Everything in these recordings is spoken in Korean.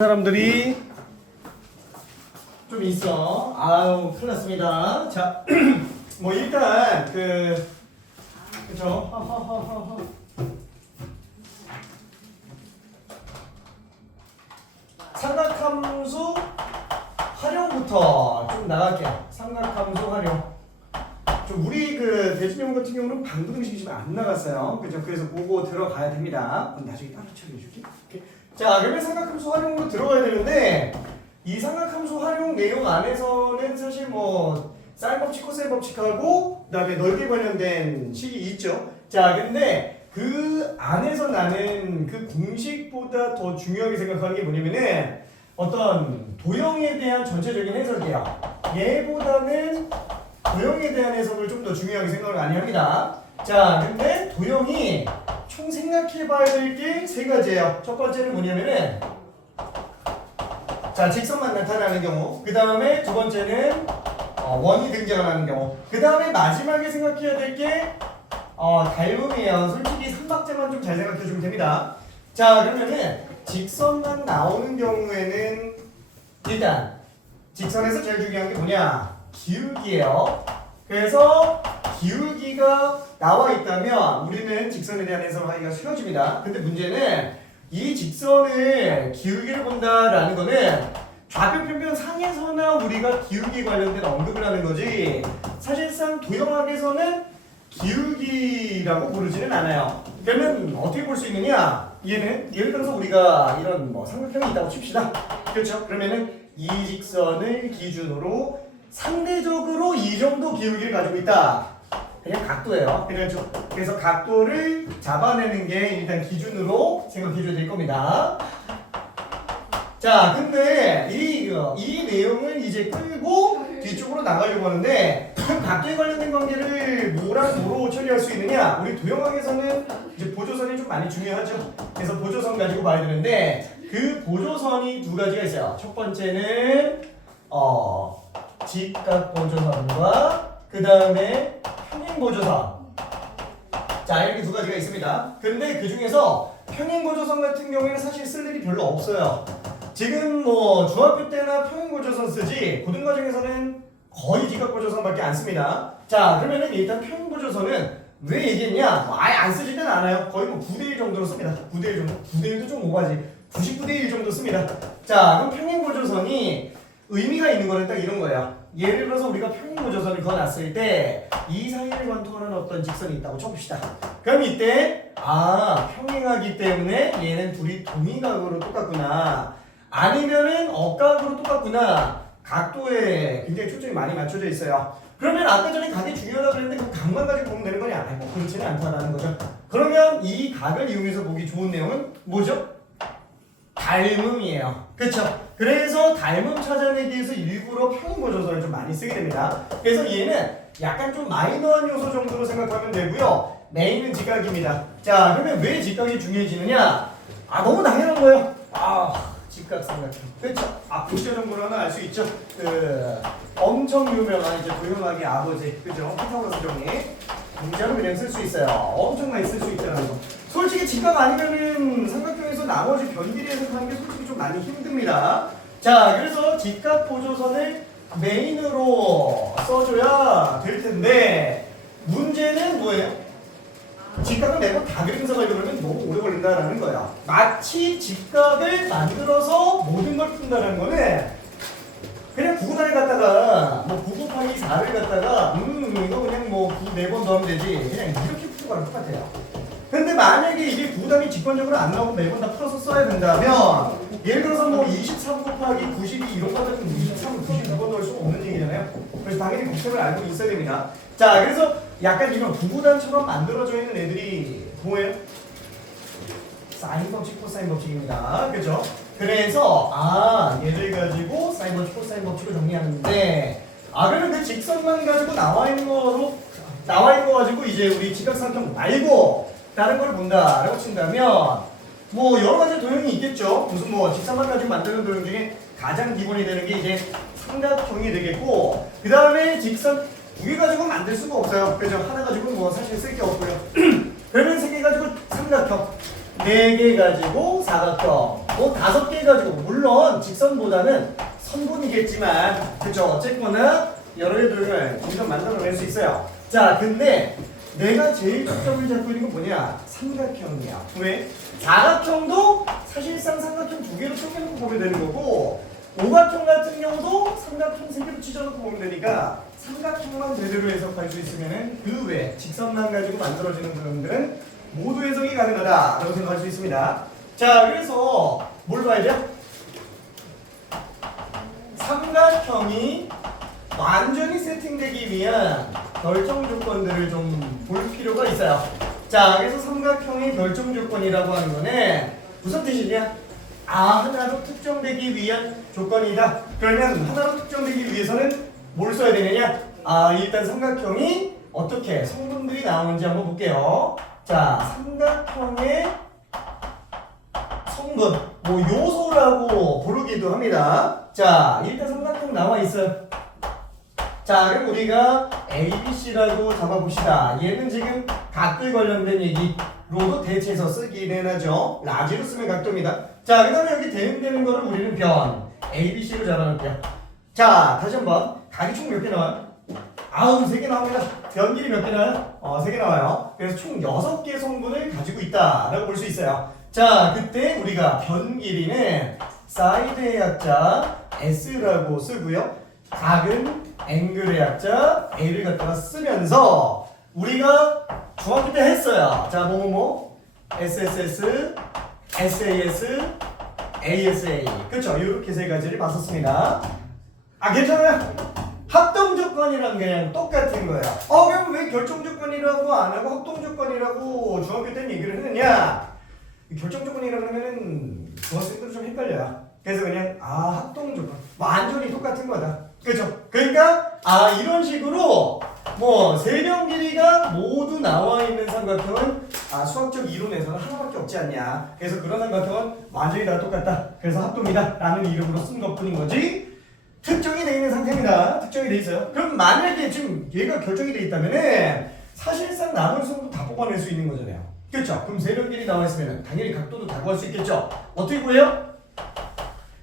사람들이 좀 있어. 아우, 큰일 났습니다. 자, 뭐 일단 그죠? 삼각함수 활용부터 좀 나갈게요. 삼각함수 활용. 좀 우리 대진형 같은 경우는 방등식이 지금 안 나갔어요. 그죠? 그래서 그거 들어가야 됩니다. 그럼 나중에 따로 처리해줄게. 자, 그러면 삼각함수 활용으로 들어가야 되는데 이 삼각함수 활용 내용 안에서는 사실 뭐 사인 법칙, 코사인 법칙하고 그다음에 넓게 관련된 식이 있죠. 자, 근데 그 안에서 나는 그 공식보다 더 중요하게 생각하는 게 뭐냐면은 어떤 도형에 대한 전체적인 해석이에요. 얘보다는 도형에 대한 해석을 좀 더 중요하게 생각을 많이 합니다. 자, 근데 도형이 총 생각해봐야 될 게 세 가지예요. 첫 번째는 뭐냐면은 자, 직선만 나타나는 경우. 그 다음에 두 번째는 원이 등장하는 경우. 그 다음에 마지막에 생각해야 될 게 닮음이에요. 솔직히 삼박자만 좀 잘 생각해 주면 됩니다. 자, 그러면은 직선만 나오는 경우에는 일단 직선에서 제일 중요한 게 뭐냐? 기울기예요. 그래서 기울기가 나와 있다면 우리는 직선에 대한 해석을 하기가 쉬워집니다. 근데 문제는 이 직선을 기울기를 본다라는 거는 좌표 평면 상에서나 우리가 기울기 관련된 언급을 하는 거지 사실상 도형학에서는 기울기라고 부르지는 않아요. 그러면 어떻게 볼 수 있느냐? 얘는 예를 들어서 우리가 이런 뭐 삼각형이 있다고 칩시다. 그렇죠? 그러면은 이 직선을 기준으로 상대적으로 이 정도 기울기를 가지고 있다. 그냥 각도예요. 그렇죠? 그래서 각도를 잡아내는 게 일단 기준으로 생각해 줘야 될 겁니다. 자, 근데 이 내용을 이제 끌고 뒤쪽으로 나가려고 하는데 그 각도에 관련된 관계를 뭐랑 뭐로 처리할 수 있느냐? 우리 도형학에서는 이제 보조선이 좀 많이 중요하죠. 그래서 보조선 가지고 봐야 되는데 그 보조선이 두 가지가 있어요. 첫 번째는 직각 보조선과 그 다음에 평행 보조선. 자, 이렇게 두 가지가 있습니다. 근데 그 중에서 평행 보조선 같은 경우에는 사실 쓸 일이 별로 없어요. 지금 뭐 중학교 때나 평행 보조선 쓰지 고등과정에서는 거의 직각 보조선밖에 안 씁니다. 자, 그러면은 일단 평행 보조선은 왜 얘기했냐? 뭐 아예 안 쓰지는 않아요. 거의 뭐 9대1 정도로 씁니다. 9대1 정도. 9대1도 좀 오바지. 99대1 정도 씁니다. 자, 그럼 평행 보조선이 의미가 있는 거는 딱 이런 거예요. 예를 들어서 우리가 평행 보조선을 그어놨을 때 이 사이를 관통하는 어떤 직선이 있다고 쳐봅시다. 그럼 이때 평행하기 때문에 얘는 둘이 동의각으로 똑같구나. 아니면은 억각으로 똑같구나. 각도에 굉장히 초점이 많이 맞춰져 있어요. 그러면 아까 전에 각이 중요하다고 그랬는데 그 각만 가지고 보면 되는 거냐? 아니, 그렇지는 않다라는 거죠. 그러면 이 각을 이용해서 보기 좋은 내용은 뭐죠? 닮음이에요. 그렇죠? 그래서 닮음 찾아내기 위해서 일부러 평행 보조선을 좀 많이 쓰게 됩니다. 그래서 얘는 약간 좀 마이너한 요소 정도로 생각하면 되고요. 메인은 직각입니다. 자, 그러면 왜 직각이 중요해지느냐? 너무 당연한 거예요. 직각삼각형. 그렇죠? 부시어 정보로 하나 알 수 있죠? 엄청 유명한 이제 도형학의 아버지, 그죠? 피타고라스 정리. 문자로 그냥 쓸 수 있어요. 엄청나게 쓸 수 있다는 거. 솔직히 직각 아니면은 삼각형에서 나머지 변기를 해석하는 게 솔직히 좀 많이 힘듭니다. 자, 그래서 직각 보조선을 메인으로 써줘야 될 텐데 문제는 뭐예요? 직각을 매번 다 그리면서 가려고 그러면 너무 오래 걸린다라는 거야. 마치 직각을 만들어서 모든 걸 푼다는 거는 그냥 9구단을 갖다가 뭐 9 곱하기 4를 갖다가 이거 그냥 뭐 9 4번 더 하면 되지 그냥 이렇게 푸는 거랑 똑같아요. 근데 만약에 이게 9구단이 직관적으로 안 나오고 매번 다 풀어서 써야 된다면 예를 들어서 뭐 23 곱하기 92 이런 거 같은 23, 92번 넣을 수가 없는 얘기잖아요. 그래서 당연히 법칙을 알고 있어야 됩니다. 자, 그래서 약간 이런 9구단처럼 만들어져 있는 애들이 뭐예요? 사인 법칙, 코사인 법칙입니다. 그죠? 그래서 얘를 가지고 사인 법칙, 코사인 법칙을 정리하는데 그러면 그 직선만 가지고 나와 있는 거 가지고 이제 우리 직각삼각형 말고 다른 걸 본다라고 친다면 뭐 여러 가지 도형이 있겠죠. 무슨 뭐 직선만 가지고 만드는 도형 중에 가장 기본이 되는 게 이제 삼각형이 되겠고 그 다음에 직선 두 개 가지고 만들 수가 없어요. 그죠? 하나 가지고 뭐 사실 쓸 게 없고요. 그러면 세 개 가지고 삼각형 4개 가지고 사각형, 뭐 5개 가지고, 물론 직선보다는 선분이겠지만, 그쵸? 어쨌거나 여러 개들을 점점 만들어낼 수 있어요. 자, 근데 내가 제일 초점을 잡고 있는 건 뭐냐? 삼각형이야. 왜? 사각형도 사실상 삼각형 2개로 쪼개놓고 보면 되는 거고, 오각형 같은 경우도 삼각형 3개로 찢어놓고 보면 되니까 삼각형만 제대로 해석할 수 있으면 그 외 직선만 가지고 만들어지는 그림들은 모두 해석이 가능하다라고 생각할 수 있습니다. 자, 그래서 뭘 봐야 돼요? 삼각형이 완전히 세팅되기 위한 결정 조건들을 좀 볼 필요가 있어요. 자, 그래서 삼각형의 결정 조건이라고 하는 거는 무슨 뜻이냐? 하나로 특정되기 위한 조건이다. 그러면 하나로 특정되기 위해서는 뭘 써야 되느냐? 일단 삼각형이 어떻게 성분들이 나오는지 한번 볼게요. 자, 삼각형의 성분, 뭐 요소라고 부르기도 합니다. 자, 일단 삼각형 나와 있어요. 자, 그럼 우리가 ABC라고 잡아봅시다. 얘는 지금 각도에 관련된 얘기로도 대체해서 쓰기는 하죠. 라지로 쓰면 각도입니다. 자, 그 다음에 여기 대응되는 거를 우리는 변 ABC로 잡아놓을게요. 자, 다시 한번 각이 총 몇 개 나와요? 3개 나옵니다. 변 길이 몇 개 나와요? 3개 나와요. 그래서 총 6개 성분을 가지고 있다라고 볼 수 있어요. 자, 그때 우리가 변 길이는 사이드의 약자 S라고 쓰고요. 각은 앵글의 약자 A를 갖다가 쓰면서 우리가 중학교 때 했어요. 자, SSS, SAS, ASA. 그쵸? 이렇게 3가지를 봤었습니다. 괜찮아요? 합동 조건이랑 그냥 똑같은 거예요. 그럼 왜 결정 조건이라고 안 하고 합동 조건이라고 중학교 때 얘기를 했느냐? 결정 조건이라고 하면은 중학생들 좀 헷갈려요. 그래서 그냥 합동 조건 완전히 똑같은 거다. 그렇죠? 그러니까 이런 식으로 뭐 세변 길이가 모두 나와 있는 삼각형은 수학적 이론에서는 하나밖에 없지 않냐. 그래서 그런 삼각형은 완전히 다 똑같다. 그래서 합동이다 라는 이름으로 쓴 것뿐인 거지. 특정이 되어 있는 상태입니다. 특정이 되어 있어요. 그럼 만약에 지금 얘가 결정이 되어 있다면은 사실상 남은 수도 다 뽑아낼 수 있는 거잖아요. 그렇죠? 그럼 세변 길이 나와 있으면 당연히 각도도 다 구할 수 있겠죠? 어떻게 구해요?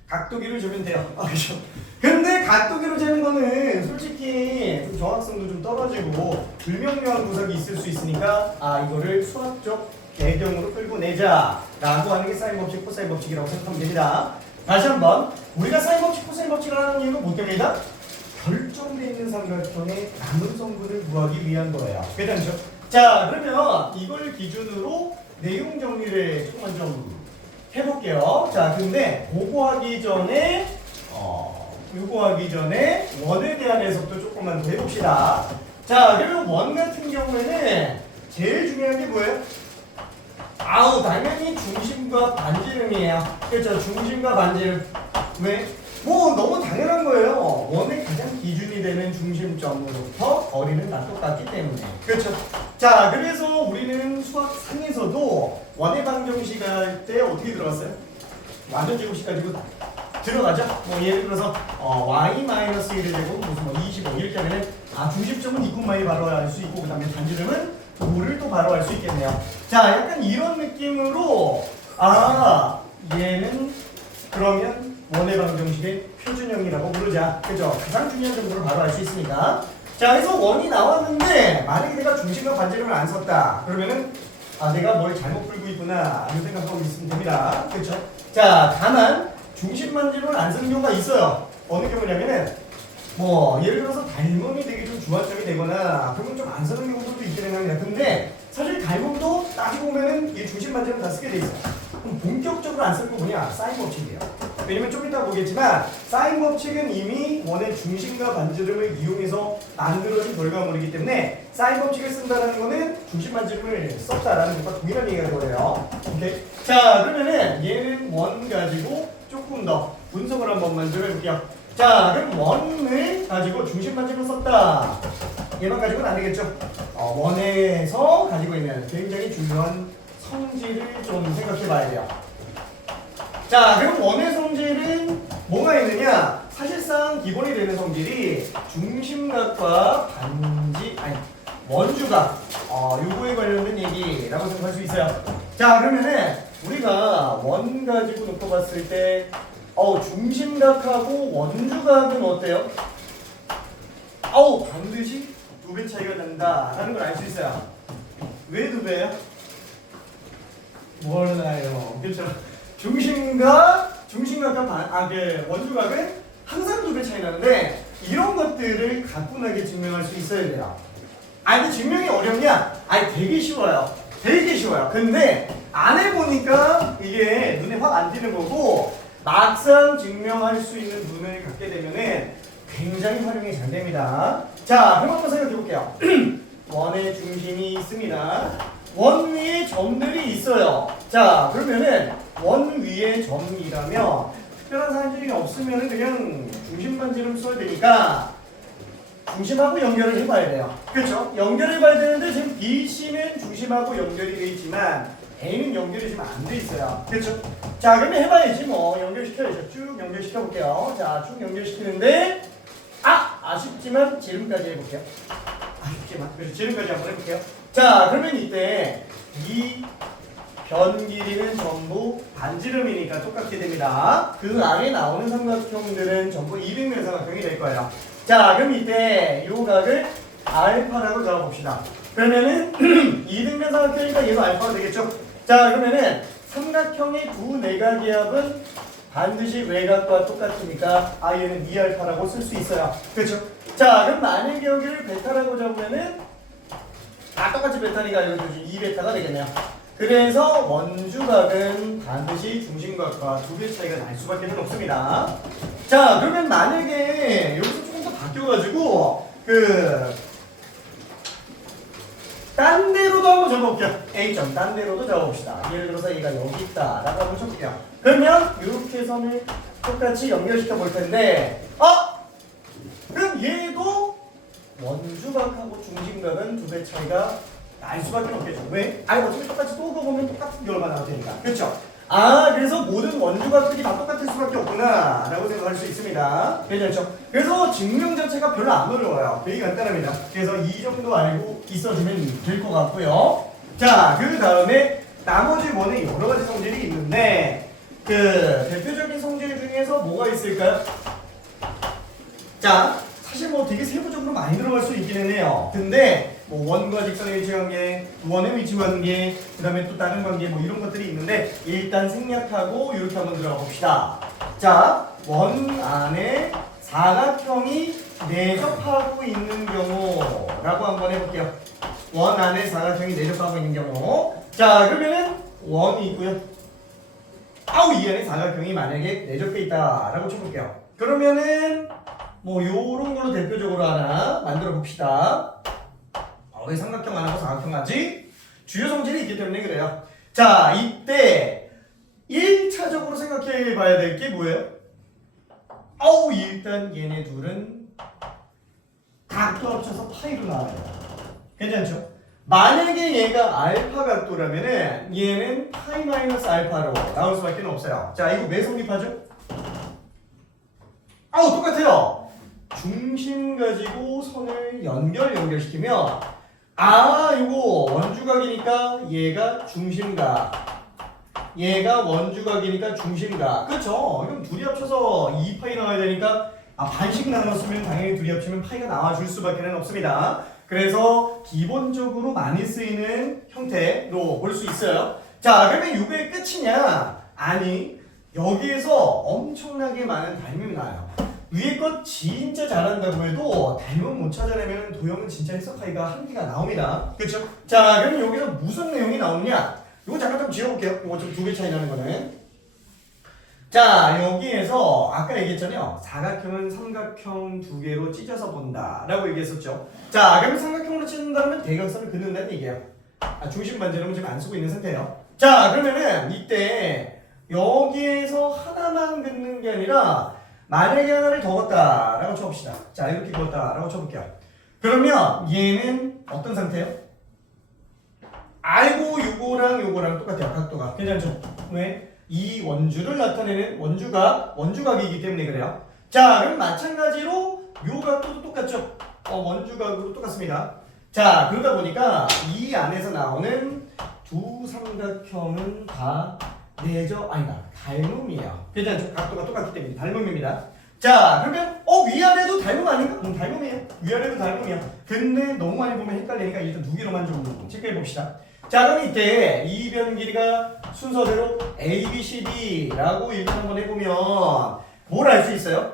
각도기를 주면 돼요. 그렇죠? 근데 각도기로 재는 거는 솔직히 좀 정확성도 좀 떨어지고 불명료한 구석이 있을 수 있으니까 이거를 수학적 배경으로 끌고 내자 라고 하는 게 사인 법칙, 코사인 법칙이라고 생각하면 됩니다. 다시 한번 우리가 사인 법칙, 코사인 법칙을 하는 이유는 뭐 때문이다? 결정되어 있는 삼각형의 남은 성분을 구하기 위한 거예요. 괜찮죠? 자, 그러면 이걸 기준으로 내용 정리를 조금만 좀 해볼게요. 자, 근데 그거 하기 전에 원에 대한 해석도 조금만 더 해봅시다. 자, 그러면 원 같은 경우에는 제일 중요한 게 뭐예요? 당연히 중심과 반지름이에요. 그렇죠? 중심과 반지름. 왜? 뭐 너무 당연한 거예요. 원의 가장 기준이 되는 중심점으로부터 거리는 다 똑같기 때문에. 그렇죠? 자, 그래서 우리는 수학상에서도 원의 방정식 할 때 어떻게 들어갔어요? 완전 제곱식 가지고 들어가죠? 뭐 예를 들어서 y-1의 제곱 무슨 25 이렇게 하면은 중심점은 2,1이 바로 알 수 있고 그 다음에 반지름은 5를 또 바로 알 수 있겠네요. 자, 약간 이런 느낌으로 얘는 그러면 원의 방정식의 표준형이라고 부르자. 그죠? 가장 중요한 정보를 바로 알 수 있으니까. 자, 그래서 원이 나왔는데 만약에 내가 중심과 반지름을 안 썼다. 그러면은 내가 뭘 잘못 풀고 있구나 이런 생각하고 있으면 됩니다. 그렇죠? 자, 다만 중심 반지름을 안 쓰는 경우가 있어요. 어느 경우냐면은 뭐 예를 들어서 닮음이 되게 좀 주안점이 되거나 그러면 좀 안 쓰는 경우도 있긴 합니다. 근데 사실 닮음도 따지고 보면은 이 중심 반지름 다 쓰게 돼 있어요. 그럼 본격적으로 안 쓸 거 뭐냐? 사인 법칙이에요. 왜냐면 좀 이따 보겠지만 사인 법칙은 이미 원의 중심과 반지름을 이용해서 만들어진 결과물이기 때문에 사인 법칙을 쓴다는 거는 중심 반지름을 썼다라는 것과 동일한 얘기가 되거든요. 오케이? 자, 그러면은 얘는 원 가지고 조금 더 분석을 한 번만 좀 해볼게요. 자, 그럼 원을 가지고 중심 반지름을 썼다. 얘만 가지고는 안 되겠죠? 원에서 가지고 있는 굉장히 중요한 성질을 좀 생각해 봐야 돼요. 자, 그럼 원의 성질은 뭐가 있느냐? 사실상 기본이 되는 성질이 중심각과 원주각 요거에 관련된 얘기라고 생각할 수 있어요. 자, 그러면은 우리가 원 가지고 놓고 봤을 때 중심각하고 원주각은 어때요? 반드시 2배 차이가 난다라는 걸 알 수 있어요. 왜 2배야? 몰라요. 그렇죠? 중심각과 원주각은 항상 2배 차이 나는데 이런 것들을 가뿐하게 증명할 수 있어야 돼요. 근데 증명이 어렵냐? 되게 쉬워요. 되게 쉬워요. 근데 안 해보니까 이게 눈에 확 안 띄는 거고 막상 증명할 수 있는 눈을 갖게 되면은 굉장히 활용이 잘 됩니다. 자, 그럼 한번 생각해 볼게요. 원의 중심이 있습니다. 원 위에 점들이 있어요. 자, 그러면은 원 위에 점이라면 특별한 사인들이 없으면 그냥 중심반지름 써야 되니까 중심하고 연결을 해봐야 돼요. 그렇죠? 연결해봐야 되는데 지금 BC는 중심하고 연결이 돼 있지만 A는 연결이 지금 안 돼 있어요. 그렇죠? 자, 그러면 해봐야지 뭐. 연결시켜야죠. 쭉 연결시켜 볼게요. 자, 쭉 연결시키는데 아쉽지만 지름까지 해볼게요. 그래서 지름까지 한번 해볼게요. 자, 그러면 이때 이 변 길이는 전부 반지름이니까 똑같게 됩니다. 그 안에 나오는 삼각형들은 전부 200mm 삼각형이 될 거예요. 자, 그럼 이때 요 각을 알파라고 잡아봅시다. 그러면은 200mm 삼각형이니까 얘도 알파가 되겠죠? 자, 그러면은 삼각형의 두 내각의 합은 반드시 외곽과 똑같으니까 얘는 2알파라고 쓸 수 있어요. 그렇죠? 자, 그럼 만약에 여기를 베타라고 잡으면은 똑같이 베타니까 여기 2베타가 되겠네요. 그래서 원주각은 반드시 중심각과 2배 차이가 날 수밖에 없습니다. 자, 그러면 만약에 여기서 조금 더 바뀌어가지고 딴 데로도 한번 적어볼게요. A점 딴 데로도 적어봅시다. 예를 들어서 얘가 여기 있다라고 한번 적을게요. 그러면 이렇게 선을 똑같이 연결시켜 볼 텐데 그럼 얘도 원주각하고 중심각은 2배 차이가 날 수밖에 없겠죠. 왜? 어차피 똑같이 또 그어보면 똑같은 결과 나올 테니까. 그렇죠? 그래서 모든 원주각들이 다 똑같을 수밖에 없구나 라고 생각할 수 있습니다. 괜찮죠? 그래서 증명 자체가 별로 안 어려워요. 되게 간단합니다. 그래서 이 정도 알고 있어주면 될 것 같고요. 자, 그 다음에 나머지 원에 여러 가지 성질이 있는데 대표적인 성질 중에서 뭐가 있을까요? 자, 사실 뭐 되게 세부적으로 많이 들어갈 수 있기는 해요. 근데 뭐 원과 직선의 위치 관계, 원의 위치 관계, 그 다음에 또 다른 관계 뭐 이런 것들이 있는데 일단 생략하고 이렇게 한번 들어가 봅시다. 자, 원 안에 사각형이 내접하고 있는 경우라고 한번 해볼게요. 원 안에 사각형이 내접하고 있는 경우. 자, 그러면은 원이 있고요. 이 안에 사각형이 만약에 내접해 있다라고 쳐볼게요. 그러면은 뭐 요런 걸로 대표적으로 하나 만들어 봅시다. 왜 삼각형 안 하고 사각형 하지? 주요 성질이 있기 때문에 그래요. 자, 이때 1차적으로 생각해 봐야 될 게 뭐예요? 일단 얘네 둘은 각도 합쳐서 파이로 나와요. 괜찮죠? 만약에 얘가 알파 각도라면은 얘는 파이 마이너스 알파로 나올 수밖에 없어요. 자, 이거 왜 성립하죠? 똑같아요. 중심 가지고 선을 연결시키면 이거 원주각이니까 얘가 중심각, 얘가 원주각이니까 중심각. 그쵸? 그럼 둘이 합쳐서 2파이 나와야 되니까 반씩 나눴으면 당연히 둘이 합치면 파이가 나와줄 수밖에 없습니다. 그래서 기본적으로 많이 쓰이는 형태로 볼 수 있어요. 자, 그러면 이게 끝이냐? 아니, 여기에서 엄청나게 많은 닮음이 나요. 위에 것 진짜 잘한다고 해도 닮음 못 찾아내면 도형은 진짜 해석하기가 한계가 나옵니다. 그렇죠? 자, 그럼 여기서 무슨 내용이 나오느냐? 이거 잠깐 좀 지워볼게요. 이거 좀 2배 차이 나는 거는. 자, 여기에서 아까 얘기했잖아요. 사각형은 삼각형 2개로 찢어서 본다 라고 얘기했었죠. 자, 그럼 삼각형으로 찢는다면 대각선을 긋는다는 얘기예요. 중심 반지름은 지금 안 쓰고 있는 상태예요. 자, 그러면은 이때 여기에서 하나만 긋는 게 아니라 만약에 하나를 더 걷다라고 쳐봅시다. 자, 이렇게 걷다라고 쳐볼게요. 그러면 얘는 어떤 상태예요? 요거랑 똑같아요. 각도가. 괜찮죠? 왜? 이 원주를 나타내는 원주각이기 때문에 그래요. 자, 그럼 마찬가지로 요 각도도 똑같죠? 원주각으로 똑같습니다. 자, 그러다 보니까 이 안에서 나오는 두 삼각형은 다 닮음이에요. 괜찮죠? 각도가 똑같기 때문에 닮음입니다. 자, 그러면 위아래도 닮음 아닌가? 닮음이에요. 위아래도 닮음이야. 근데 너무 많이 보면 헷갈리니까 일단 두 개로만 좀 체크해 봅시다. 자, 그럼 이때 이변 길이가 순서대로 A, B, C, D라고 이렇게 한번 해보면 뭘 알 수 있어요?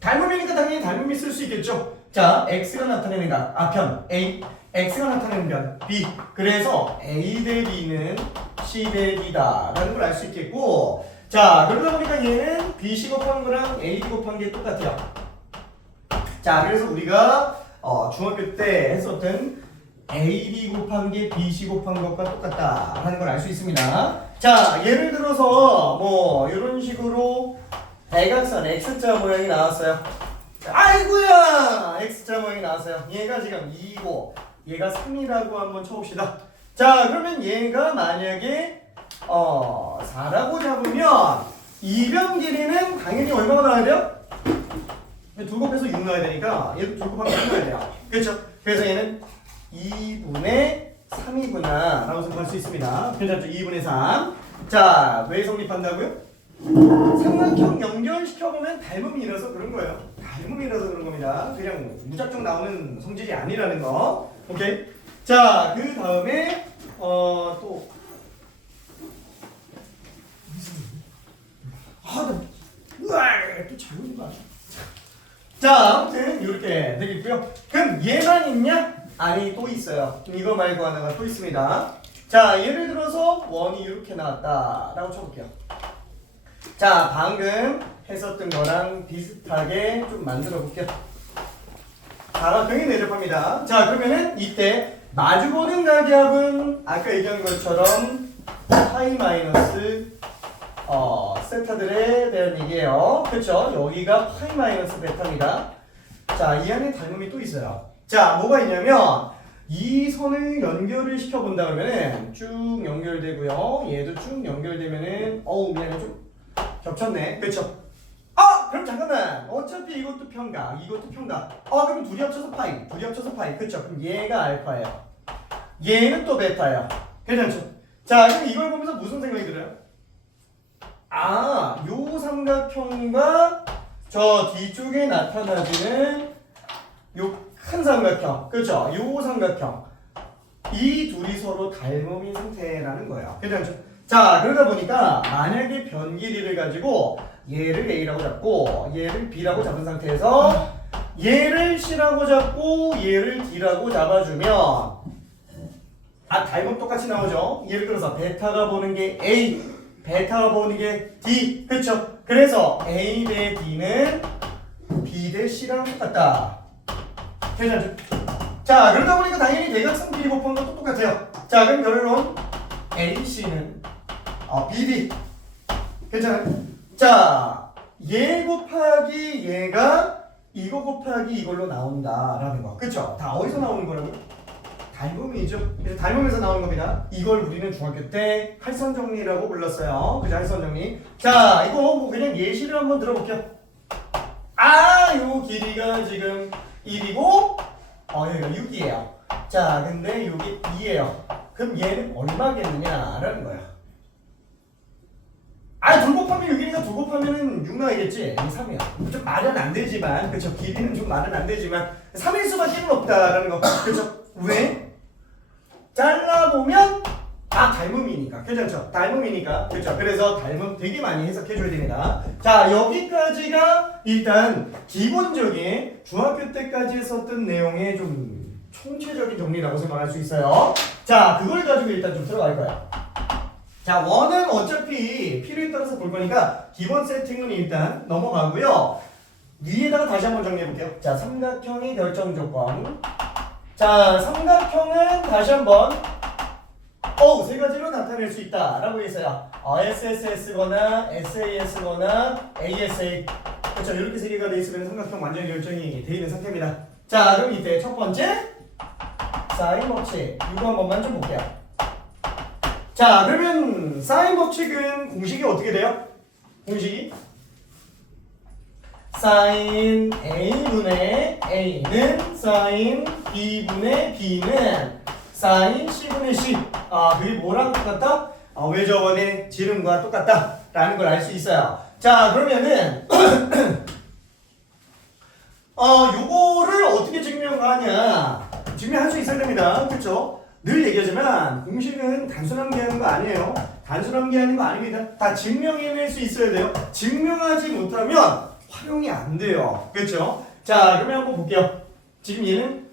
닮음이니까 당연히 닮음이 쓸 수 있겠죠. 자, X가 나타내는 편 A, X가 나타내는 편 B. 그래서 A 대 B는 C 대 D다 라는 걸 알 수 있겠고, 자, 그러다 보니까 얘는 BC 곱한 거랑 AD 곱한 게 똑같아요. 자, 그래서 우리가 중학교 때 했었던 AD 곱한 게 BC 곱한 것과 똑같다 하는 걸 알 수 있습니다. 자, 예를 들어서 뭐 이런 식으로 대각선 X자 모양이 나왔어요. 아이고야! X자 모양이 나왔어요. 얘가 지금 2고 얘가 3이라고 한번 쳐봅시다. 자, 그러면 얘가 만약에 4라고 잡으면 이변 길이는 당연히 얼마가 나와야 돼요? 둘 곱해서 6 나와야 되니까 얘도 둘 곱하면 6 나와야 돼요. 그렇죠? 그래서 얘는 2분의 3이구나 라고 생각할 수 있습니다. 괜찮죠? 2분의 3. 자, 왜 성립한다고요? 삼각형 연결시켜보면 닮음이라서 그런 거예요. 닮음이라서 그런 겁니다. 그냥 무작정 나오는 성질이 아니라는 거. 오케이? 자, 그 다음에 또 또 잘못인 거 아니야? 자, 아무튼 이렇게 되겠고요. 그럼 얘만 있냐? 아니, 또 있어요. 이거 말고 하나가 또 있습니다. 자, 예를 들어서 원이 이렇게 나왔다라고 쳐볼게요. 자, 방금 했었던 거랑 비슷하게 좀 만들어 볼게요. 사각형이 내접합니다. 자, 그러면은 이때 마주보는 각압은 아까 얘기한 것처럼 파이 마이너스 세타들에 대한 얘기예요. 그렇죠? 여기가 파이 마이너스 베타입니다. 자, 이 안에 닮음이 또 있어요. 자, 뭐가 있냐면 이 선을 연결을 시켜 본다 그러면은 쭉 연결되고요. 얘도 쭉 연결되면은 미안해, 좀 겹쳤네. 그렇죠? 그럼 잠깐만. 어차피 이것도 평각, 이것도 평각. 그럼 둘이 합쳐서 파이, 그렇죠? 그럼 얘가 알파예요. 얘는 또 베타예요. 괜찮죠? 자, 그럼 이걸 보면서 무슨 생각이 들어요? 요 삼각형과 저 뒤쪽에 나타나지는 요 큰 삼각형, 그렇죠? 요 삼각형, 이 둘이 서로 닮음인 상태라는 거예요. 괜찮죠? 자, 그러다 보니까 만약에 변 길이를 가지고 얘를 A라고 잡고 얘를 B라고 잡은 상태에서 얘를 C라고 잡고 얘를 D라고 잡아주면 닮음 똑같이 나오죠? 예를 들어서 베타가 보는 게 A, 베타가 보는 게 D, 그렇죠? 그래서 A 대 D는 B 대 C랑 똑같다. 괜찮죠? 자, 그러다 보니까 당연히 대각선 길이 곱한 것도 똑같아요. 자, 그럼 결론 AC는 BD. 괜찮아요? 자, 얘 곱하기 얘가 이거 곱하기 이걸로 나온다라는 거. 그쵸? 다 어디서 나오는 거라고요? 닮음이죠. 그래서 닮음에서 나오는 겁니다. 이걸 우리는 중학교 때 할선정리라고 불렀어요. 그죠? 할선정리. 자, 이거 뭐 그냥 예시를 한번 들어볼게요. 요 길이가 지금 1이고 여기가 6이에요. 자, 근데 여기 2예요. 그럼 얘는 얼마겠느냐라는 거야. 둘 곱하면 6이니까 둘 곱하면은 6 나와야겠지. 3이야. 좀 말은 안 되지만, 그쵸? 길이는 좀 말은 안 되지만 3일 수밖에 없다라는 거. 그쵸? 왜? 잘라보면 닮음이니까. 괜찮죠? 닮음이니까. 그렇죠? 그래서 닮음 되게 많이 해석해줘야 됩니다. 자, 여기까지가 일단 기본적인 중학교 때까지 했었던 내용의 좀 총체적인 정리라고 생각할 수 있어요. 자, 그걸 가지고 일단 좀 들어갈 거야. 자, 원은 어차피 필요에 따라서 볼 거니까 기본 세팅은 일단 넘어가고요. 위에다가 다시 한번 정리해볼게요. 자, 삼각형의 결정 조건. 자, 삼각형은 다시 한번 세 가지로 나타낼 수 있다라고 했어요. SSS거나 SAS거나 ASA. 그렇죠? 이렇게 세 개가 돼 있으면 삼각형 완전히 결정이 돼 있는 상태입니다. 자, 그럼 이때 첫 번째 사인 법칙. 이거 한 번만 좀 볼게요. 자, 그러면 사인 법칙은 공식이 어떻게 돼요? 공식이 사인 A분의 A는 사인 B분의 B는 사인 C분의 C. 그게 뭐랑 똑같다? 외접원의 지름과 똑같다라는 걸 알 수 있어요. 자, 그러면은 요거를 어떻게 증명하냐? 증명할 수 있어야 됩니다. 그렇죠? 늘 얘기하지만 공식은 단순 암기하는 거 아니에요. 단순 암기하는 거 아닙니다. 다 증명해낼 수 있어야 돼요. 증명하지 못하면 활용이 안 돼요. 그렇죠? 자, 그러면 한번 볼게요. 지금 얘는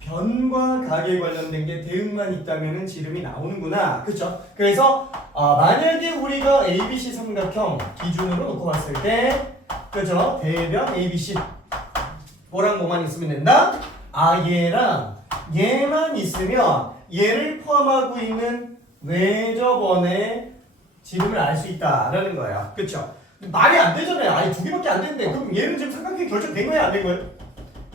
변과 각에 관련된 게 대응만 있다면은 지름이 나오는구나. 그렇죠? 그래서 만약에 우리가 ABC 삼각형 기준으로 놓고 봤을 때 그렇죠? 대변 ABC 뭐랑 뭐만 있으면 된다? 얘랑 얘만 있으면 얘를 포함하고 있는 외접원의 지름을 알 수 있다라는 거예요. 그렇죠? 말이 안 되잖아요. 아니 두 개밖에 안 되는데 그럼 얘는 지금 삼각형이 결정된 거예요? 안 된 거예요?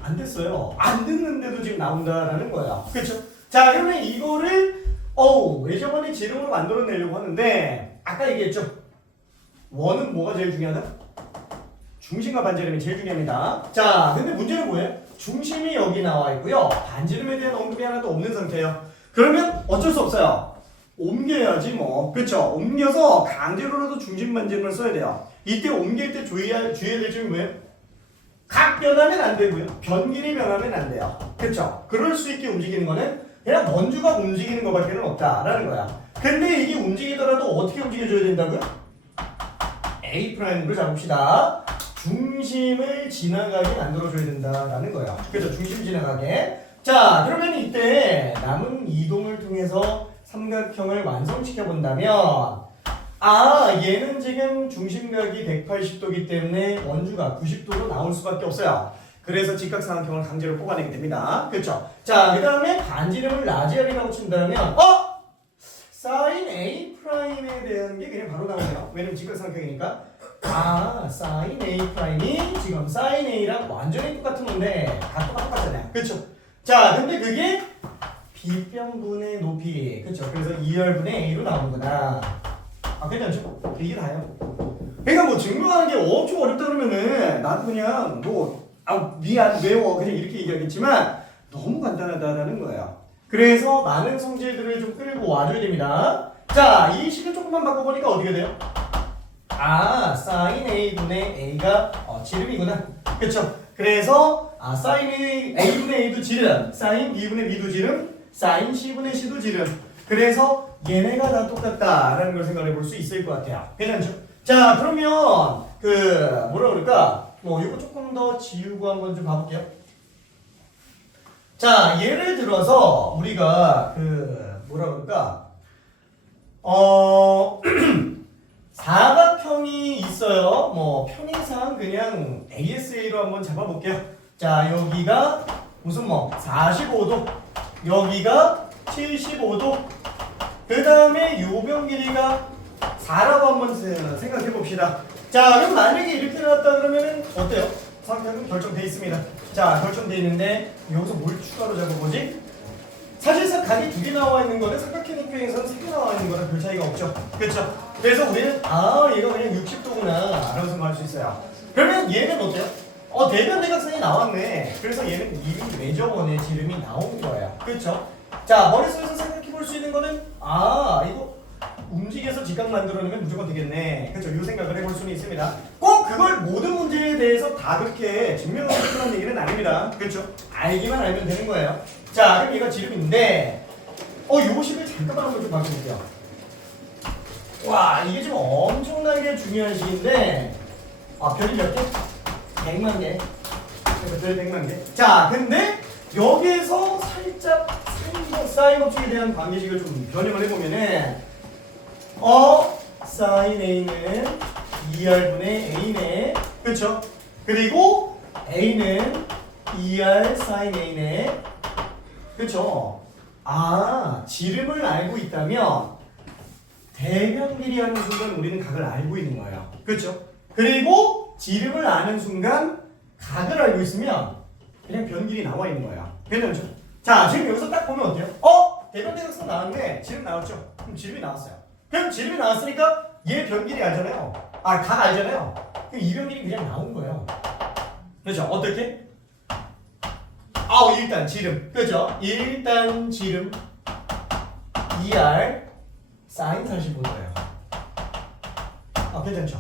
안 됐어요. 안 됐는데도 지금 나온다라는 거예요. 그렇죠? 자, 그러면 이거를 외접원의 지름으로 만들어내려고 하는데 아까 얘기했죠? 원은 뭐가 제일 중요하다? 중심과 반지름이 제일 중요합니다. 자, 근데 문제는 뭐예요? 중심이 여기 나와 있고요. 반지름에 대한 언급이 하나도 없는 상태예요. 그러면 어쩔 수 없어요. 옮겨야지 뭐. 그렇죠? 옮겨서 강제로라도 중심 반지름을 써야 돼요. 이때 옮길 때 주의해야 될 점이 뭐예요? 각 변하면 안 되고요. 변길이 변하면 안 돼요. 그렇죠? 그럴 수 있게 움직이는 거는 그냥 원주가 움직이는 것밖에 없다라는 거야. 근데 이게 움직이더라도 어떻게 움직여줘야 된다고요? A'로 잡읍시다. 중심을 지나가게 만들어줘야 된다라는 거예요. 그렇죠? 중심 지나가게. 자, 그러면 이때 남은 이동을 통해서 삼각형을 완성시켜 본다면 얘는 지금 중심각이 180도이기 때문에 원주가 90도로 나올 수밖에 없어요. 그래서 직각삼각형을 강제로 뽑아내게 됩니다. 그렇죠? 자, 그 다음에 반지름을 라지알이라고 친다면 사인 A'에 대한 게 그냥 바로 나오네요. 왜냐면 직각삼각형이니까. 사인 A' 지금 사인 A랑 완전히 똑같은 건데 다 똑같잖아요. 그렇죠? 자, 근데 그게 B평분의 높이. 그렇죠? 그래서 2R분의 A로 나오는구나. 괜찮죠? 이게 다예요. 그러니까 뭐 증명하는 게 엄청 어렵다 그러면은 나도 그냥 미안 외워 그냥 이렇게 얘기하겠지만 너무 간단하다라는 거예요. 그래서 많은 성질들을 좀 끌고 와줘야 됩니다. 자, 이 식을 조금만 바꿔보니까 어떻게 돼요? 사인 A분의 A가 지름이구나. 그쵸? 그래서 사인 A분의 A도 지름, 사인 B분의 B도 지름, 사인 C분의 C도 지름. 그래서 얘네가 다 똑같다라는 걸 생각해 볼 수 있을 것 같아요. 괜찮죠? 자, 그러면 뭐라 그럴까? 이거 조금 더 지우고 한번 좀 봐볼게요. 자, 예를 들어서 우리가 뭐라 그럴까? 사각형이 있어요. 편의상 그냥 ASA로 한번 잡아볼게요. 자, 여기가 무슨 45도, 여기가 75도, 그 다음에 요변 길이가 4라고 한번 생각해 봅시다. 자, 그럼 만약에 이렇게 나왔다 그러면은 어때요? 삼각형은 결정돼 있습니다. 자, 결정돼 있는데 여기서 뭘 추가로 잡아보지? 사실상 각이 두 개 나와 있는 거는 삼각형 입장에서는 세 개 나와 있는 거랑 별 차이가 없죠. 그렇죠? 그래서 우리는 얘가 그냥 60도구나 라고 생각할 수 있어요. 그러면 얘는 어때요? 대변 대각선이 나왔네. 그래서 얘는 이미 외접원의 지름이 나온 거예요. 그렇죠? 자, 머릿속에서 생각해 볼 수 있는 거는 이거 움직여서 직각 만들어내면 무조건 되겠네. 그렇죠? 이 생각을 해볼 수는 있습니다. 꼭 그걸 모든 문제에 대해서 다 그렇게 증명하고 싶은 얘기는 아닙니다. 그렇죠? 알기만 알면 되는 거예요. 자, 그럼 얘가 지름인데 요 식을 잠깐만 한번 좀 바꿔볼게요. 와, 이게 지금 엄청나게 중요한 식인데 별이 몇 개? 100만 개. 별이 100만 개. 자, 근데 여기에서 살짝 사인 법칙에 대한 관계식을 좀 변형을 해보면은 사인 A는 2R분의 A네. 그쵸? 그리고 A는 2R 사인 A네. 그쵸? 지름을 알고 있다면 대변 길이 하는 순간 우리는 각을 알고 있는 거예요. 그쵸? 그리고 지름을 아는 순간 각을 알고 있으면 그냥 변 길이 나와 있는 거예요. 괜찮죠? 자, 지금 여기서 딱 보면 어때요? 대변 대각선 나왔는데 지름 나왔죠? 그럼 지름이 나왔어요. 그럼 지름이 나왔으니까 얘 변길이 알잖아요. 각 알잖아요. 그럼 이 변길이 그냥 나온 거예요. 그렇죠? 어떻게? 일단 지름. 그렇죠? 일단 지름 2R 사인 45도예요. 괜찮죠?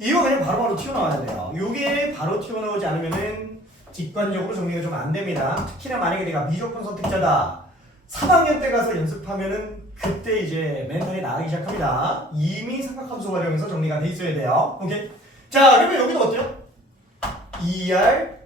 이거 그냥 바로바로 튀어나와야 돼요. 이게 바로 튀어나오지 않으면은 직관적으로 정리가 좀 안 됩니다. 특히나 만약에 내가 미조건 선택자다. 3학년 때 가서 연습하면은 그때 이제 멘탈이 나가기 시작합니다. 이미 삼각함수 활용해서 정리가 돼 있어야 돼요. 오케이? 자, 그러면 여기도 어때요? 2R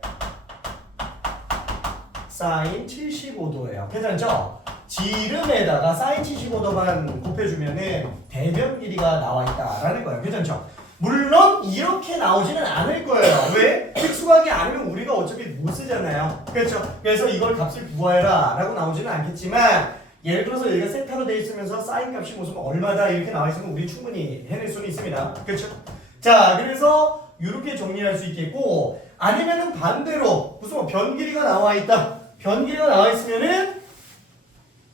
사인 75도예요. 괜찮죠? 지름에다가 사인 75도만 곱해주면은 대변 길이가 나와 있다라는 거예요. 괜찮죠? 물론 이렇게 나오지는 않을 거예요. 왜? 특수하게 아니면 우리가 어차피 못 쓰잖아요. 그렇죠? 그래서 이걸 값을 구하여라 라고 나오지는 않겠지만 예를 들어서 여기가 세타로 되어 있으면서 사인 값이 무슨 얼마다 이렇게 나와 있으면 우리 충분히 해낼 수는 있습니다. 그렇죠? 자, 그래서 이렇게 정리할 수 있겠고 아니면은 반대로 무슨 변 길이가 나와 있다. 변 길이가 나와 있으면은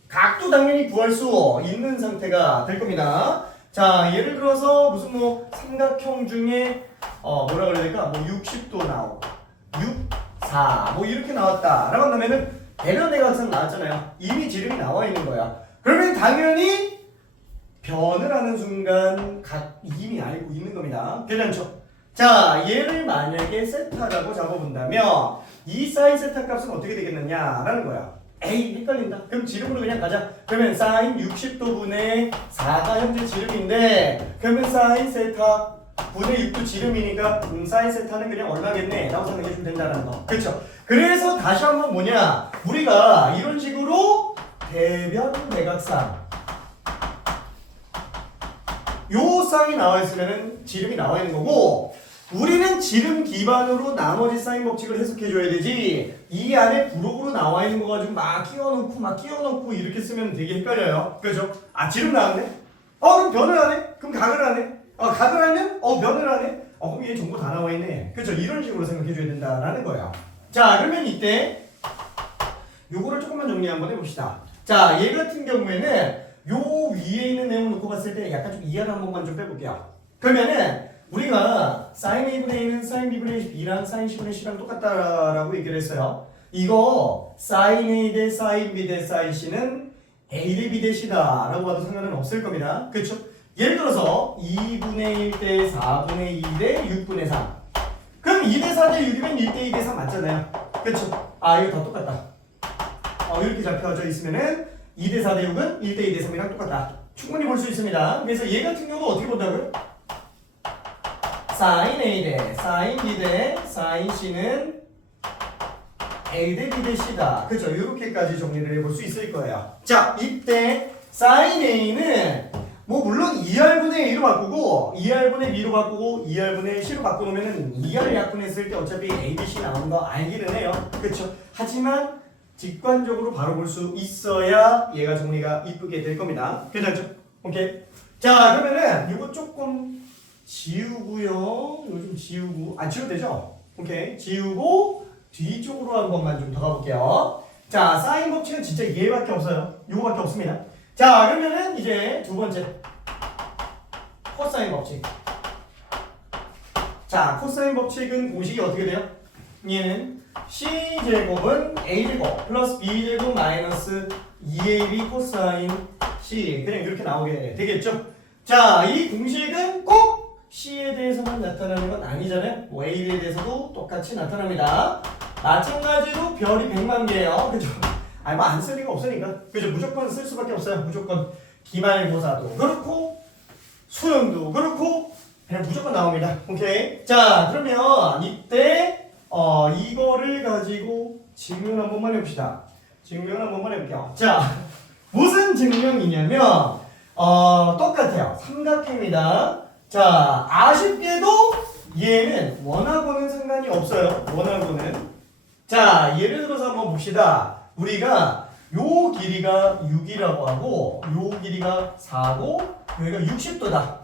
각도 당연히 구할 수 있는 상태가 될 겁니다. 자, 예를 들어서 무슨 삼각형 중에 뭐라 그래야 될까? 60도 나오고 6, 4 이렇게 나왔다라고 한다면은 대변 내각선 나왔잖아요. 이미 지름이 나와 있는 거야. 그러면 당연히 변을 하는 순간 이미 알고 있는 겁니다. 괜찮죠? 자, 얘를 만약에 세타라고 잡아본다면 이 사인 세타 값은 어떻게 되겠느냐라는 거야. 에이, 헷갈린다. 그럼 지름으로 그냥 가자. 그러면 사인 60도분의 4가 현재 지름인데 그러면 사인 세타 분의 6도 지름이니까 사인 세타는 그냥 얼마겠네 라고 생각해주면 된다는 거. 그렇죠? 그래서 다시 한번 뭐냐, 우리가 이런 식으로 대변 내각상 요 쌍이 나와 있으면 지름이 나와 있는 거고 우리는 지름 기반으로 나머지 사인 법칙을 해석해줘야 되지 이 안에 부록으로 나와 있는 거 가지고 막 끼워넣고 이렇게 쓰면 되게 헷갈려요. 그렇죠? 지름 나왔네? 그럼 변을 하네? 그럼 각을 하네? 각을 하면? 변을 하네? 그럼 얘 정보 다 나와 있네. 그렇죠? 이런 식으로 생각해줘야 된다라는 거예요. 자, 그러면 이때 요거를 조금만 정리 한번 해봅시다. 자, 얘 같은 경우에는 요 위에 있는 내용을 놓고 봤을 때 약간 좀 이해를 한 번만 좀 빼볼게요. 그러면은 우리가 sin A분의 A는 sin B분의 B랑 sin C분의 C랑 똑같다라고 얘기를 했어요. 이거 sin A 대 sin B 대 sin C는 A 대 B 대 C다 라고 봐도 상관은 없을 겁니다. 그렇죠? 예를 들어서 2분의 1 대 4분의 2 대 6분의 3 그럼 2 대 4 대 6이면 1 대 2 대 3 맞잖아요. 그렇죠? 이거 다 똑같다. 이렇게 잡혀져 있으면은 2 대 4 대 6은 1 대 2 대 3이랑 똑같다. 충분히 볼 수 있습니다. 그래서 얘 같은 경우는 어떻게 본다고요? sin A 대 sin B 대 sin C는 A 대 B 대 C다. 그죠? 이렇게까지 정리를 해볼 수 있을 거예요. 자, 이때 sin A는 물론 2R분의 A로 바꾸고 2R분의 B로 바꾸고 2R분의 C로 바꿔놓으면은 2R 약분했을 때 어차피 A, B, C 나오는 거 알기는 해요. 그쵸? 하지만 직관적으로 바로 볼 수 있어야 얘가 정리가 이쁘게 될 겁니다. 괜찮죠? 오케이. 자, 그러면은 이거 조금 지우고요. 이거 좀 지우고 지워도 되죠? 오케이. 지우고 뒤쪽으로 한 번만 좀 더 가볼게요. 자, 사인 법칙은 진짜 얘밖에 없어요. 이거밖에 없습니다. 자, 그러면은 이제 두 번째 코사인 법칙. 자, 코사인 법칙은 공식이 어떻게 돼요? 얘는 C제곱은 A제곱 플러스 B제곱 마이너스 2AB 코사인 C 그냥 이렇게 나오게 되겠죠? 자, 이 공식은 꼭 C에 대해서만 나타나는 건 아니잖아요. A에 대해서도 똑같이 나타납니다. 마찬가지로 별이 100만 개예요. 그죠? 안 쓸 리가 없으니까. 그죠? 무조건 쓸 수밖에 없어요. 무조건 기말고사도 그렇고 수능도 그렇고 그냥 무조건 나옵니다. 오케이? 자, 그러면 이때 이거를 가지고 증명 한 번만 해봅시다. 증명 한 번만 해볼게요. 자, 무슨 증명이냐면 똑같아요. 삼각형입니다. 자, 아쉽게도 얘는 원하고는 상관이 없어요. 원하고는. 자, 예를 들어서 한번 봅시다. 우리가 요 길이가 6이라고 하고 요 길이가 4고 여기가 60도다.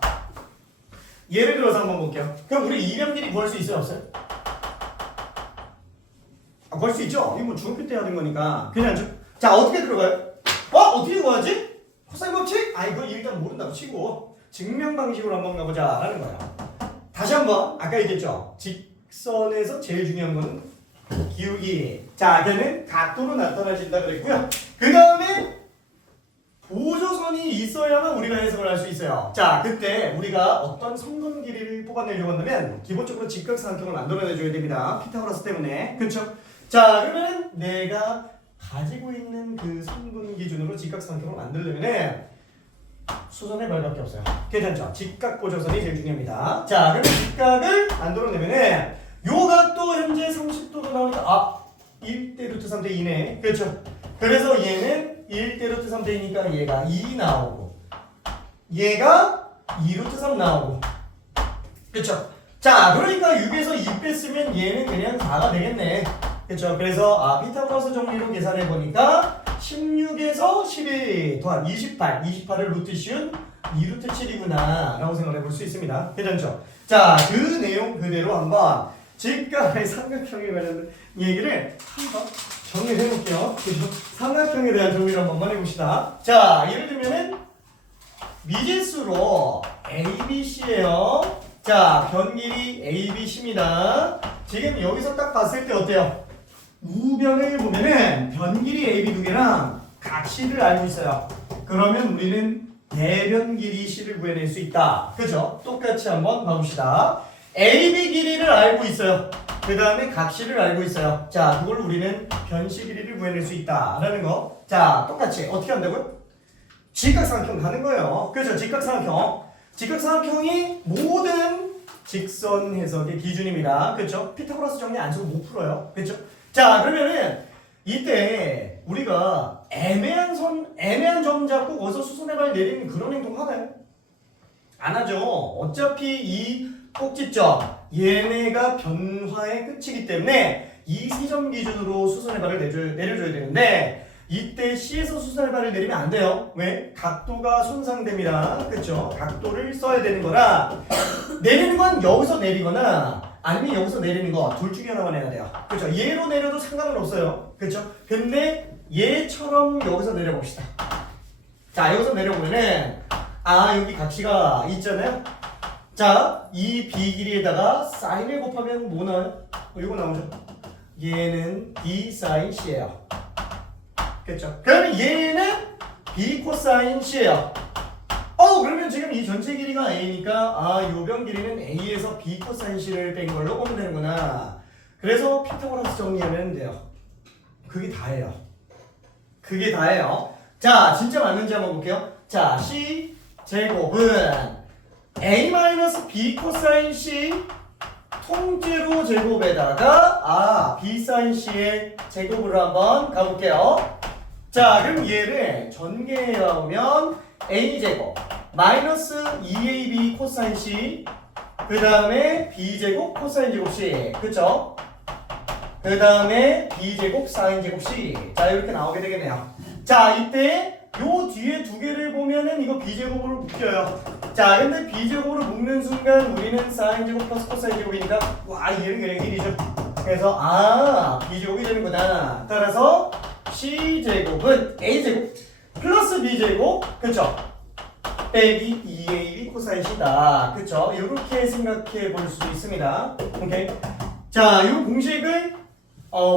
예를 들어서 한번 볼게요. 그럼 우리 이변 길이 구할 수 있어요? 없어요? 구할 수 있죠? 이거 중학교 때 하는 거니까 괜찮죠? 자, 어떻게 들어가요? 어떻게 구하지? 코사인 법칙? 이거 일단 모른다고 치고 증명 방식으로 한번 가보자 라는 거야. 다시 한번 아까 얘기했죠? 직선에서 제일 중요한 거는 기울기. 자, 걔는 각도로 나타나진다 그랬고요. 그 다음에 보조선이 있어야만 우리가 해석을 할 수 있어요. 자, 그때 우리가 어떤 성분 길이를 뽑아내려고 한다면 기본적으로 직각삼각형을 만들어내줘야 됩니다. 피타고라스 때문에. 그렇죠? 자, 그러면 내가 가지고 있는 그 성분 기준으로 직각삼각형을 만들려면 수선의 발밖에 없어요. 괜찮죠? 직각 보조선이 제일 중요합니다. 자, 그러면 직각을 만들어내면은 요 각도 현재 30도로 나오니까 1대 루트 3대 2네. 그렇죠? 그래서 얘는 1대 루트 3대 2니까 얘가 2 나오고 얘가 2 루트 3 나오고 그렇죠? 자, 그러니까 6에서 2 뺐으면 얘는 그냥 4가 되겠네. 그렇죠? 그래서 피타고라스 정리로 계산해 보니까 16에서 12 더한 28, 28을 루트 씌운 2 루트 7이구나 라고 생각해 볼 수 있습니다. 괜찮죠? 자, 그 내용 그대로 한번 직각의 삼각형에 관한 얘기를 한번 정리를 해볼게요. 그래서 삼각형에 대한 정리를 한번 해봅시다. 자, 예를 들면은 미지수로 ABC예요. 자, 변길이 ABC입니다. 지금 여기서 딱 봤을 때 어때요? 우변을 보면은 변길이 AB 두 개랑 각시를 알고 있어요. 그러면 우리는 대변 길이 C를 구해낼 수 있다. 그죠? 똑같이 한번 봐봅시다. AB 길이를 알고 있어요. 그 다음에 각시를 알고 있어요. 자, 그걸 우리는 변시 길이를 구해낼 수 있다라는 거. 자, 똑같이 어떻게 한다고요? 직각삼각형 가는 거예요. 그렇죠? 직각삼각형. 직각삼각형이 모든 직선 해석의 기준입니다. 그렇죠? 피타고라스 정리 안 쓰고 못 풀어요. 그렇죠? 자, 그러면은 이때 우리가 애매한 점 잡고 거기서 수선해발 내리는 그런 행동 하나요? 안 하죠. 어차피 이 꼭지점 얘네가 변화의 끝이기 때문에 이 시점 기준으로 수선해발을 내려줘야 되는데 이때 C에서 수선해발을 내리면 안 돼요. 왜? 각도가 손상됩니다. 그렇죠? 각도를 써야 되는 거라 내리는 건 여기서 내리거나 아니면 여기서 내리는 거 둘 중에 하나만 해야 돼요. 그렇죠? 얘로 내려도 상관은 없어요. 그렇죠? 근데 얘처럼 여기서 내려봅시다. 자, 여기서 내려보면은 여기 각시가 있잖아요. 자, 이 B 길이에다가 사인을 곱하면 뭐 나와요? 이거 나오죠? 얘는 B 사인 C예요. 그렇죠? 그러면 얘는 B 코사인 C예요. 그러면 지금 이 전체 길이가 A니까 요변 길이는 A에서 B 코사인 C를 뺀 걸로 보면 되는구나. 그래서 피타고라스 정리하면 돼요. 그게 다예요. 그게 다예요. 자, 진짜 맞는지 한번 볼게요. 자, C 제곱은 A-B 코사인 C 통째로 제곱에다가 B 사인 C의 제곱으로 한번 가볼게요. 자, 그럼 얘를 전개해 보면 A 제곱 마이너스 2AB 코사인 C 그 다음에 B 제곱 코사인 제곱 C 그쵸? 그 다음에 B 제곱 사인 제곱 C 자, 이렇게 나오게 되겠네요. 자, 이때 요 뒤에 두 개를 보면은 이거 B제곱으로 묶여요. 자, 근데 B제곱으로 묶는 순간 우리는 사인 제곱 플러스 코사인 제곱이니까 얘는 그냥 1이죠. 그래서 B제곱이 되는구나. 따라서 C제곱은 A제곱 플러스 B제곱 그쵸? 빼기 2AB 코사인 C다. 그쵸? 이렇게 생각해 볼 수 있습니다. 오케이? 자, 이 공식을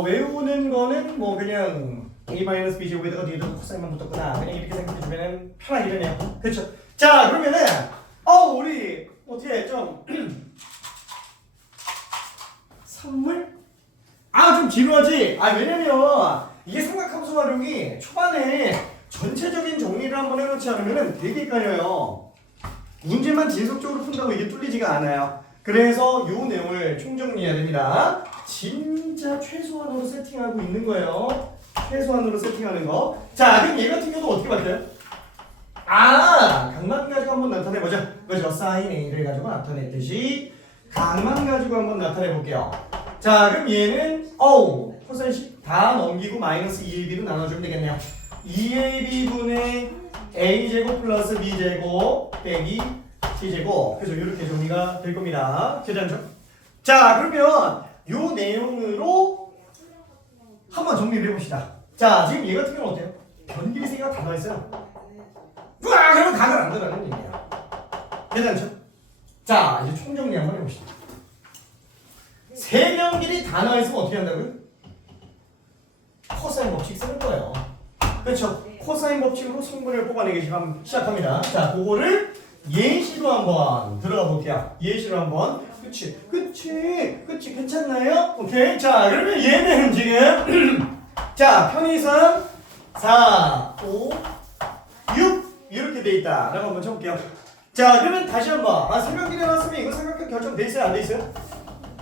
외우는 거는 뭐 그냥 A-B 제곱에다가 뒤에도 코사인만 붙었구나. 그냥 이렇게 생각해주면 편하게 되네요. 그쵸? 자, 그러면은 우리 어떻게 좀 선물? 좀 지루하지? 왜냐면 이게 삼각함수 활용이 초반에 전체적인 정리를 한번 해놓지 않으면 되게 헷갈려요. 문제만 지속적으로 푼다고 이게 뚫리지가 않아요. 그래서 이 내용을 총정리해야 됩니다. 진짜 최소한으로 세팅하고 있는 거예요. 최소한으로 세팅하는 거. 자, 그럼 얘 같은 경우도 어떻게 받아요? 각만 가지고 한번 나타내보자. 그렇죠? 사인 A를 가지고 나타냈듯이 각만 가지고 한번 나타내볼게요. 자, 그럼 얘는 코사인 C 다 넘기고 마이너스 2AB로 나눠주면 되겠네요. 2AB분의 A제곱 플러스 B제곱 빼기 C제곱. 그죠? 이렇게 정리가 될 겁니다. 괜찮죠? 자, 그러면 요 내용으로 한번 정리를 해봅시다. 자, 지금 얘 같은 경우는 어때요? 변길이 세 개가 다 나와있어요. 그러면 각을 안 들어가는 얘기야. 괜찮죠? 자, 이제 총정리 한번 해봅시다. 세 변길이 다 나와있으면 어떻게 한다고요? 코사인 법칙 쓰는 거예요. 그렇죠? 코사인 법칙으로 성분을 뽑아내기 시작합니다. 자, 그거를 예시로 한번 들어가 볼게요. 예시로 한번. 그치. 괜찮나요? 오케이. 자, 그러면 얘는 지금 자, 편의상 4, 5, 6 이렇게 돼 있다. 라고 한번 쳐볼게요. 자, 그러면 다시 한번 삼각형이 나왔으면 이거 삼각형 결정돼 있어요? 안 돼 있어요?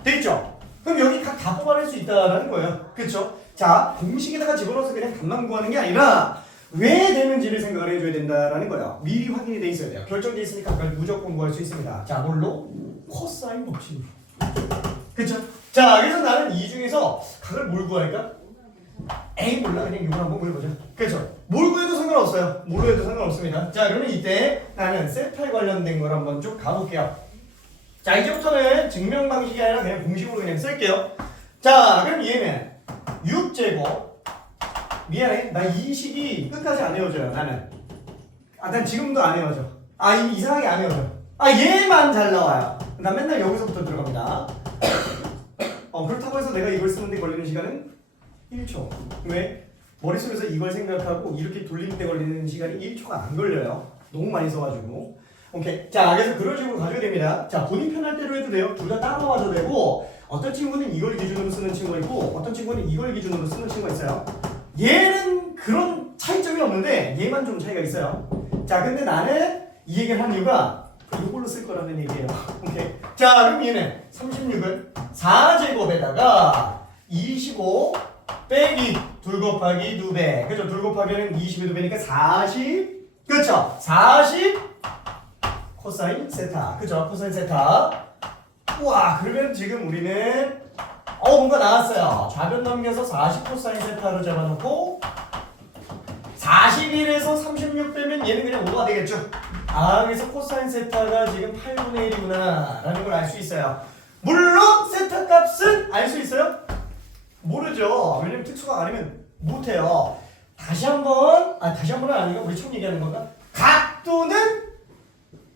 돼 있죠? 그럼 여기 각 다 뽑아낼 수 있다라는 거예요. 그쵸? 자, 공식에다가 집어넣어서 그냥 값만 구하는 게 아니라 왜 되는지를 생각을 해줘야 된다라는 거예요. 미리 확인이 돼 있어야 돼요. 결정돼 있으니까 그걸 무조건 구할 수 있습니다. 자, 뭘로? 코사인 법칙으로. 그쵸? 자, 그래서 나는 이 중에서 각을 뭘 구할까? 에이 몰라, 그냥 이걸 한번 구해보자. 그쵸? 뭘 구해도 상관없어요. 뭘로 해도 상관없습니다. 자, 그러면 이때 나는 세타에 관련된 걸 한번 쭉 가볼게요. 자, 이제부터는 증명 방식이 아니라 그냥 공식으로 그냥 쓸게요. 자, 그럼 얘는 6제곱. 미안해, 나 이 식이 끝까지 안 외워져요. 나는 난 지금도 안 외워져. 이상하게 안 외워져. 얘만 잘 나와요. 난 맨날 여기서부터 들어갑니다. 그렇다고 해서 내가 이걸 쓰는데 걸리는 시간은 1초. 왜? 머릿속에서 이걸 생각하고 이렇게 돌리는데 걸리는 시간이 1초가 안 걸려요. 너무 많이 써가지고. 오케이. 자, 그래서 그런 식으로 가져야 됩니다. 자, 본인 편할 대로 해도 돼요. 둘 다 따라와도 되고, 어떤 친구는 이걸 기준으로 쓰는 친구가 있고, 어떤 친구는 이걸 기준으로 쓰는 친구가 있어요. 얘는 그런 차이점이 없는데 얘만 좀 차이가 있어요. 자, 근데 나는 이 얘기를 한 이유가 이걸로 쓸 거라는 얘기예요. 오케이. 자, 그럼 얘는 36을 4제곱에다가 25 빼기 둘 곱하기 2배. 그죠? 둘 곱하기는 20의 2배니까 40. 그쵸? 40 코사인 세타. 그죠? 코사인 세타. 우와, 그러면 지금 우리는 뭔가 나왔어요. 좌변 넘겨서 40 코사인 세타로 잡아놓고 41에서 36 빼면 얘는 그냥 5가 되겠죠. 그래서 코사인 세타가 지금 8분의 1이구나 라는 걸 알 수 있어요. 물론 세타 값은 알 수 있어요? 모르죠. 왜냐면 특수가 아니면 못해요. 다시 한번은 아니고 우리 처음 얘기하는 건가? 각도는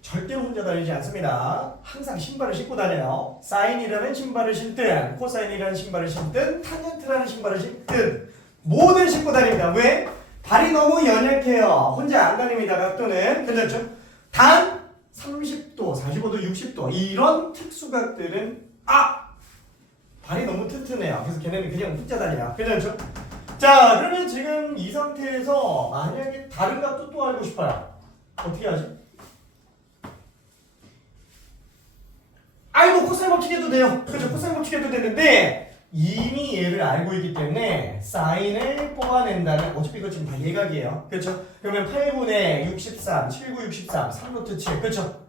절대로 혼자 다니지 않습니다. 항상 신발을 신고 다녀요. 사인이라는 신발을 신든 코사인이라는 신발을 신든 탄젠트라는 신발을 신든 뭐든 신고 다닙니다. 왜? 발이 너무 연약해요. 혼자 안 다닙니다. 각도는. 괜찮죠? 단 30도, 45도, 60도 이런 특수각들은 발이 너무 튼튼해요. 그래서 걔네는 그냥 혼자 다녀요. 괜찮죠? 자, 그러면 지금 이 상태에서 만약에 다른 값도 또 알고 싶어요. 어떻게 하지? 코사인 법칙 해도 돼요. 그렇죠? 코사인 법칙 해도 되는데 이미 얘를 알고 있기 때문에 사인을 뽑아낸다는 어차피 이거 지금 다 예각이에요. 그렇죠? 그러면 8분의 63, 79, 63, 3루트 7. 그렇죠?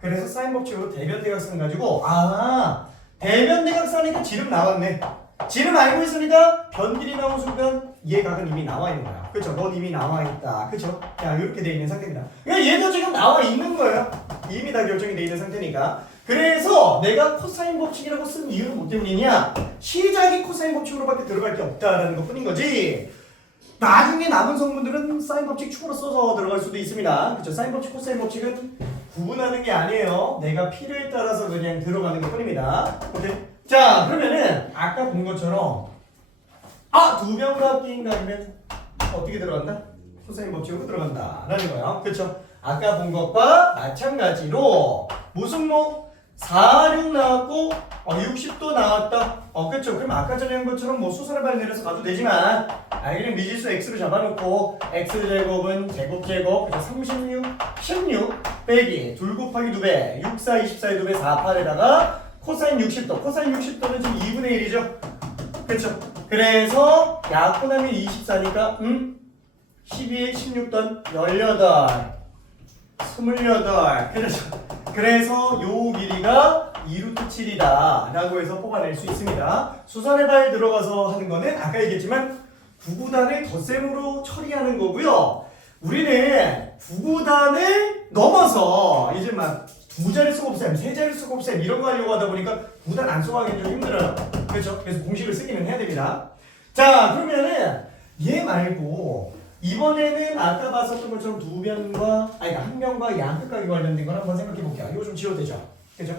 그래서 사인 법칙으로 대변대각선 가지고 대변대각선이니까 지름 나왔네. 지름 알고 있으니까 변길이 나온 순간 얘 각은 이미 나와 있는 거야. 그렇죠? 넌 이미 나와 있다. 그렇죠? 자, 이렇게 돼 있는 상태입니다. 그러니까 얘도 지금 나와 있는 거예요. 이미 다 결정이 돼 있는 상태니까. 그래서 내가 코사인 법칙이라고 쓴 이유는 뭐 때문이냐? 시작이 코사인 법칙으로밖에 들어갈 게 없다라는 것 뿐인 거지. 나중에 남은 성분들은 사인 법칙 추가로 써서 들어갈 수도 있습니다. 그렇죠? 사인 법칙, 코사인 법칙은 구분하는 게 아니에요. 내가 필요에 따라서 그냥 들어가는 것 뿐입니다. 오케이? 자, 그러면은 아까 본 것처럼 두 변각끼인 각이면 어떻게 들어간다? 코사인 법칙으로 들어간다 라는 거예요. 그렇죠? 아까 본 것과 마찬가지로 무슨 46 나왔고 60도 나왔다. 그렇죠? 그럼 아까 전에 한 것처럼 수선을 발 내려서 가도 되지만 그냥 미지수 x로 잡아놓고 x제곱은 제곱 그래서 36, 16 빼기 2 곱하기 2배 6, 4, 24의 2배 4, 8에다가 코사인 60도. 코사인 60도는 지금 2분의 1이죠? 그렇죠? 그래서 약분하면 24니까 12에 16던 18 28 그래서 요 길이가 2루트 7이다 라고 해서 뽑아낼 수 있습니다. 수선의 발 들어가서 하는 거는 아까 얘기했지만 9구단을 덧셈으로 처리하는 거고요. 우리는 9구단을 넘어서 이제 막 2자릿수 곱셈, 3자릿수 곱셈 이런 거 하려고 하다 보니까 9단 안 써가기 좀 힘들어요. 그렇죠? 그래서 공식을 쓰기는 해야 됩니다. 자, 그러면은 얘 말고 이번에는 아까 봤었던 것처럼 한 변과 양끝각이 관련된 걸 한번 생각해 볼게요. 이거 좀 지워도 되죠? 그죠?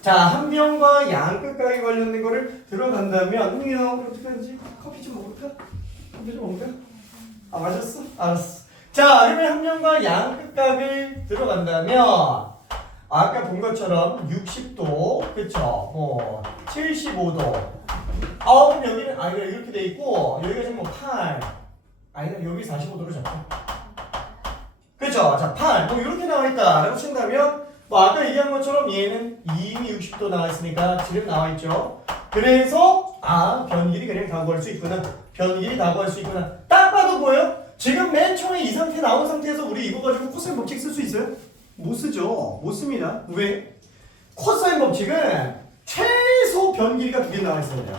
자, 한 변과 양끝각이 관련된 거를 들어간다면, 흥이야, 어떻게 하지? 커피 좀 먹을까? 아 맞았어? 알았어. 자 그러면 함량과 양끝각을 들어간다면 아까 본 것처럼 60도 그쵸? 75도 그럼 여기는 이렇게 돼 있고 여기가 지금 8 여기 45도로 잡자. 그쵸? 자 8 이렇게 나와 있다 라고 친다면 아까 얘기한 것처럼 얘는 이미 60도 나와 있으니까 지름 나와 있죠. 그래서 변길이 그냥 다구할 수 있구나. 변길이 다구할 수 있구나. 딱 봐도 보여요? 지금 맨 처음에 이 상태 나온 상태에서 우리 이거 가지고 코사인 법칙 쓸 수 있어요? 못 쓰죠. 못 씁니다. 왜? 코사인 법칙은 최소 변길이가 2개 나와 있어야 돼요.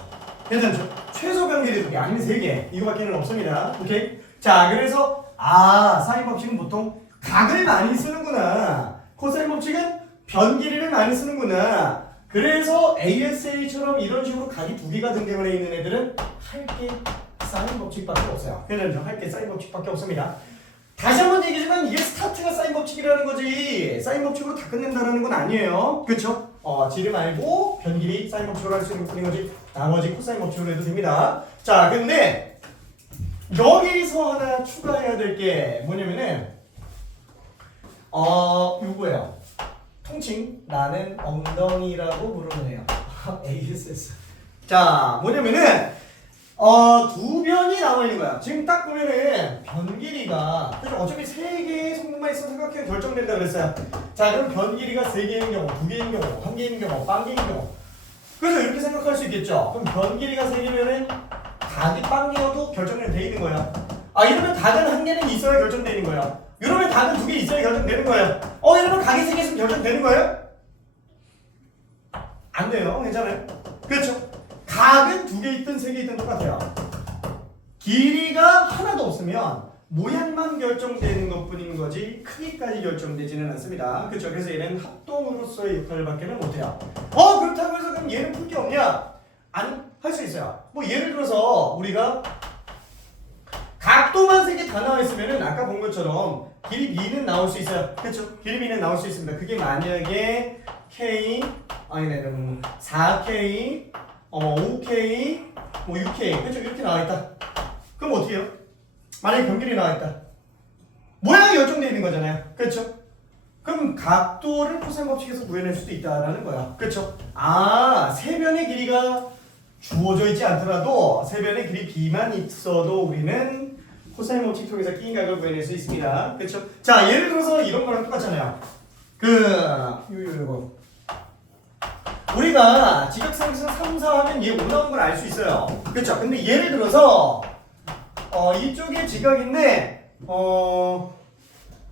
괜찮죠? 최소 변길이 2개 아니면 3개 이거밖에는 없습니다. 오케이? 자 그래서 사인 법칙은 보통 각을 많이 쓰는구나. 코사인 법칙은 변길이를 많이 쓰는구나. 그래서 ASA처럼 이런 식으로 각이 2개가 등대문에 있는 애들은 할 게 사인 법칙밖에 없어요. 괜찮죠? 할 게 사인 법칙밖에 없습니다. 다시 한번 얘기지만 이게 스타트가 사인 법칙이라는 거지 사인 법칙으로 다 끝낸다는 건 아니에요. 그쵸? 지름 알고 변길이 사인 법칙으로 할 수 있는 뿐인 거지 나머지 코사인 법칙으로 해도 됩니다. 자 근데 여기서 하나 추가해야 될 게 뭐냐면은 요거예요. 통칭 나는 엉덩이라고 부르는 애요. ASS. 자 뭐냐면은 두 변이 나와 있는 거야. 지금 딱 보면은 변 길이가 어차피 3개의 성분만 있으면 삼각형이 결정된다 그랬어요. 자 그럼 변 길이가 3개인 경우, 2개인 경우, 1개인 경우, 빵개인 경우. 그래서 이렇게 생각할 수 있겠죠. 그럼 변 길이가 3개면은 각이 빵개여도 결정이 돼 있는 거야. 이러면 각은 1개는 있어야 결정되는 거야. 이러면 각은 2개 있어야 결정되는 거예요. 이러면 각이 3개 있으면 결정되는 거예요? 안 돼요. 괜찮아요? 그렇죠? 각은 2개 있든 3개 있든 똑같아요. 길이가 하나도 없으면 모양만 결정되는 것뿐인 거지 크기까지 결정되지는 않습니다. 그렇죠? 그래서 얘는 합동으로서의 역할밖에는 못해요. 그렇다고 해서 그럼 얘는 풀 게 없냐? 아니, 할 수 있어요. 예를 들어서 우리가 각도만 3개 다 나와 있으면은 아까 본 것처럼 길이 B는 나올 수 있어요. 그렇죠? 길이 B는 나올 수 있습니다. 그게 만약에 K 4K 5K 6K 그렇죠? 이렇게 나와 있다. 그럼 어떻게 해요? 만약에 변길이 나와 있다. 모양이 결정되어 있는 거잖아요. 그렇죠? 그럼 각도를 코사인 법칙에서 구해낼 수도 있다라는 거야. 그렇죠? 세 변의 길이가 주어져 있지 않더라도 세 변의 길이 B만 있어도 우리는 코사인 법칙 통해서 끼인 각을 구해낼 수 있습니다. 그렇죠? 자, 예를 들어서 이런 거랑 똑같잖아요. 이거 우리가 지각상승 3, 4 하면 얘 올라온 걸 알 수 있어요. 그렇죠? 근데 예를 들어서 이쪽에 지각인데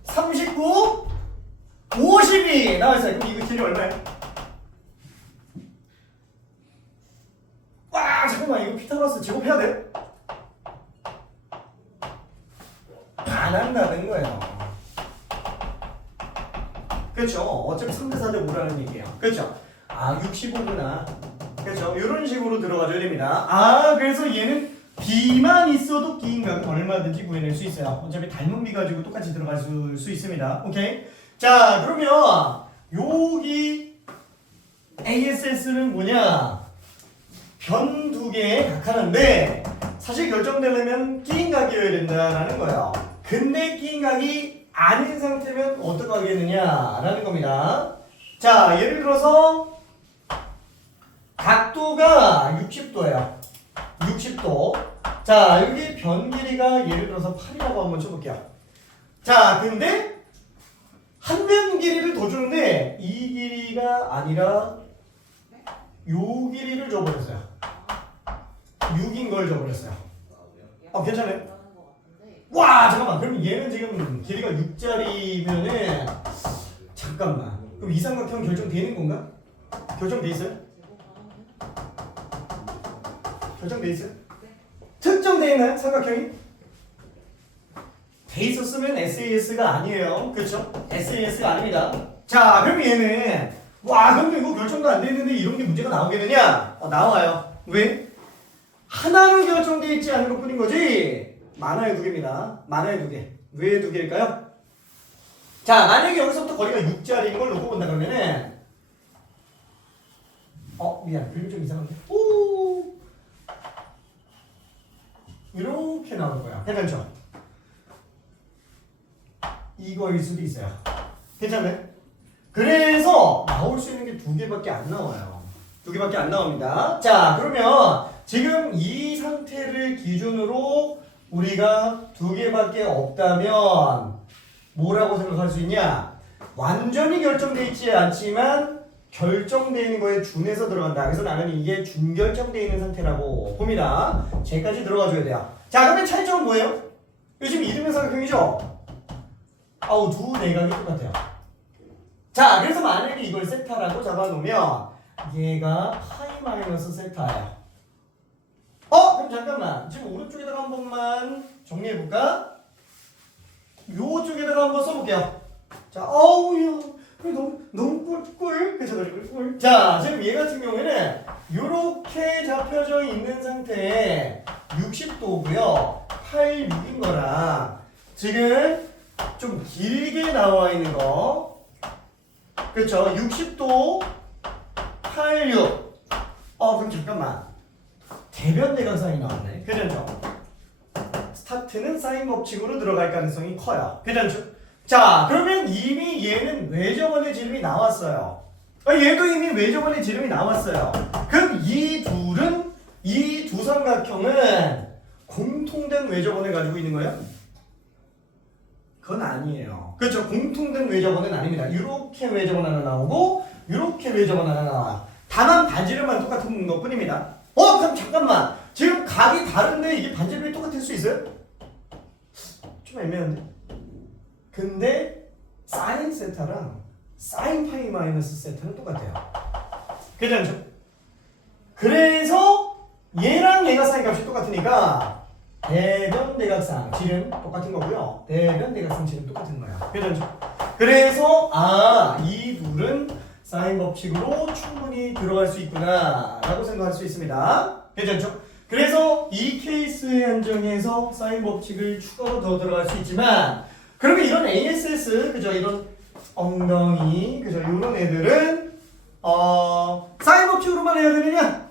39 52 나와 있어요. 그럼 이거 길이 얼마예요? 와 잠깐만 이거 피타고라스 제곱해야 돼? 안 한다는 거예요. 그렇죠? 어차피 3대 4대 5라는 얘기예요. 그렇죠? 65구나. 그렇죠? 이런 식으로 들어가줘야 됩니다. 그래서 얘는 B만 있어도 끼인 각은 얼마든지 구해낼 수 있어요. 어차피 닮은 B 가지고 똑같이 들어갈 수 있습니다. 오케이? 자, 그러면 여기 ASS는 뭐냐? 변 2개의 각 하나인데 사실 결정되려면 끼인 각이어야 된다라는 거예요. 근데 끼인 각이 아닌 상태면 어떻게 하겠느냐라는 겁니다. 자, 예를 들어서 각도가 60도예요. 60도. 자, 여기 변 길이가 예를 들어서 8이라고 한번 쳐볼게요. 자, 근데 한 변 길이를 더 주는데 이 길이가 아니라 요 길이를 줘버렸어요. 6인 걸 줘버렸어요. 괜찮아요? 와, 잠깐만. 그럼 얘는 지금 길이가 6짜리면은 잠깐만. 그럼 이 삼각형 결정되는 건가? 결정돼 있어요? 결정돼 있어요? 특정돼 있나요? 삼각형이? 돼 있었으면 SAS가 아니에요. 그렇죠? SAS가 아닙니다. 자, 그럼 얘는 그럼 이거 결정도 안 돼 있는데 이런 게 문제가 나오겠느냐? 나와요. 왜? 하나로 결정돼 있지 않은 것뿐인 거지. 만화의 2개입니다. 만화의 2개. 왜 2개일까요? 자, 만약에 여기서부터 거리가 6짜리인 걸 놓고 본다 그러면은 미안. 그림 좀 이상한데. 이렇게 나오는 거야. 괜찮죠? 이거일 수도 있어요. 괜찮나요? 그래서 나올 수 있는 게 두 개밖에 안 나와요. 두 개밖에 안 나옵니다. 자, 그러면 지금 이 상태를 기준으로 우리가 두 개밖에 없다면 뭐라고 생각할 수 있냐? 완전히 결정돼 있지 않지만 결정되어 있는 거에 준해서 들어간다. 그래서 나는 이게 준결정되어 있는 상태라고 봅니다. 쟤까지 들어가 줘야 돼요. 자, 그러면 차이점은 뭐예요? 요즘 이등변 삼각형이죠? 아우, 두 내각이 똑같아요. 자, 그래서 만약에 이걸 세타라고 잡아놓으면 얘가 파이 마이너스 세타예요. 그럼 잠깐만. 지금 오른쪽에다가 한 번만 정리해볼까? 요쪽에다가 한번 써볼게요. 자, 어우야. 너무 꿀. 그쵸, 꿀. 자, 지금 얘 같은 경우에는 요렇게 잡혀져 있는 상태에 60도고요. 86인 거랑 지금 좀 길게 나와 있는 거. 그쵸, 60도 86. 그럼 잠깐만. 대변 대각선이 나왔네. 괜찮죠? 스타트는 사인 법칙으로 들어갈 가능성이 커요. 괜찮죠? 자, 그러면 이미 얘는 외접원의 지름이 나왔어요. 얘도 이미 외접원의 지름이 나왔어요. 그럼 이 두 삼각형은 공통된 외접원을 가지고 있는 거예요? 그건 아니에요. 그렇죠? 공통된 외접원은 아닙니다. 이렇게 외접원 하나 나오고 이렇게 외접원 하나 나와요. 다만 반지름만 똑같은 것 뿐입니다. 그럼 잠깐만. 지금 각이 다른데 이게 반지름이 똑같을 수 있어요? 좀 애매한데? 근데 사인 세타랑 사인 파이 마이너스 세타는 똑같아요. 괜찮죠? 그래서 얘랑 얘가 사인 값이 똑같으니까 대변 대각상 지름 똑같은 거고요. 대변 대각상 지름 똑같은 거예요. 괜찮죠? 그래서 이 둘은 사인 법칙으로 충분히 들어갈 수 있구나 라고 생각할 수 있습니다. 괜찮죠? 그래서 이 케이스의 한정에서 사인 법칙을 추가로 더 들어갈 수 있지만 그러면 이런 ASS 그죠? 이런 엉덩이 그죠? 이런 애들은 사인 법칙으로만 해야 되느냐?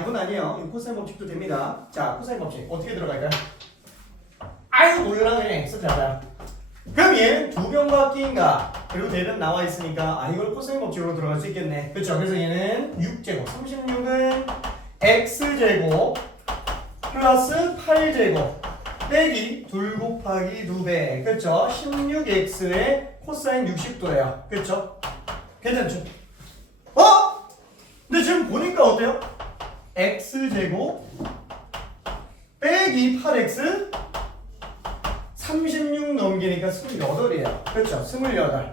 이건 아니에요. 코사인 법칙도 됩니다. 자, 코사인 법칙 어떻게 들어갈까요? 아유 몰라 그냥 X 잡아요. 그럼 얘는 두 변바퀴인가? 그리고 대변 나와 있으니까 이걸 코사인 법칙으로 들어갈 수 있겠네. 그렇죠? 그래서 얘는 6제곱 36은 X제곱 플러스 8제곱 빼기 2 곱하기 2배. 그렇죠? 16X의 코사인 60도예요. 그렇죠? 괜찮죠? 근데 지금 보니까 어때요? X제곱 빼기 8X 36 넘기니까 28이에요. 그렇죠? 28.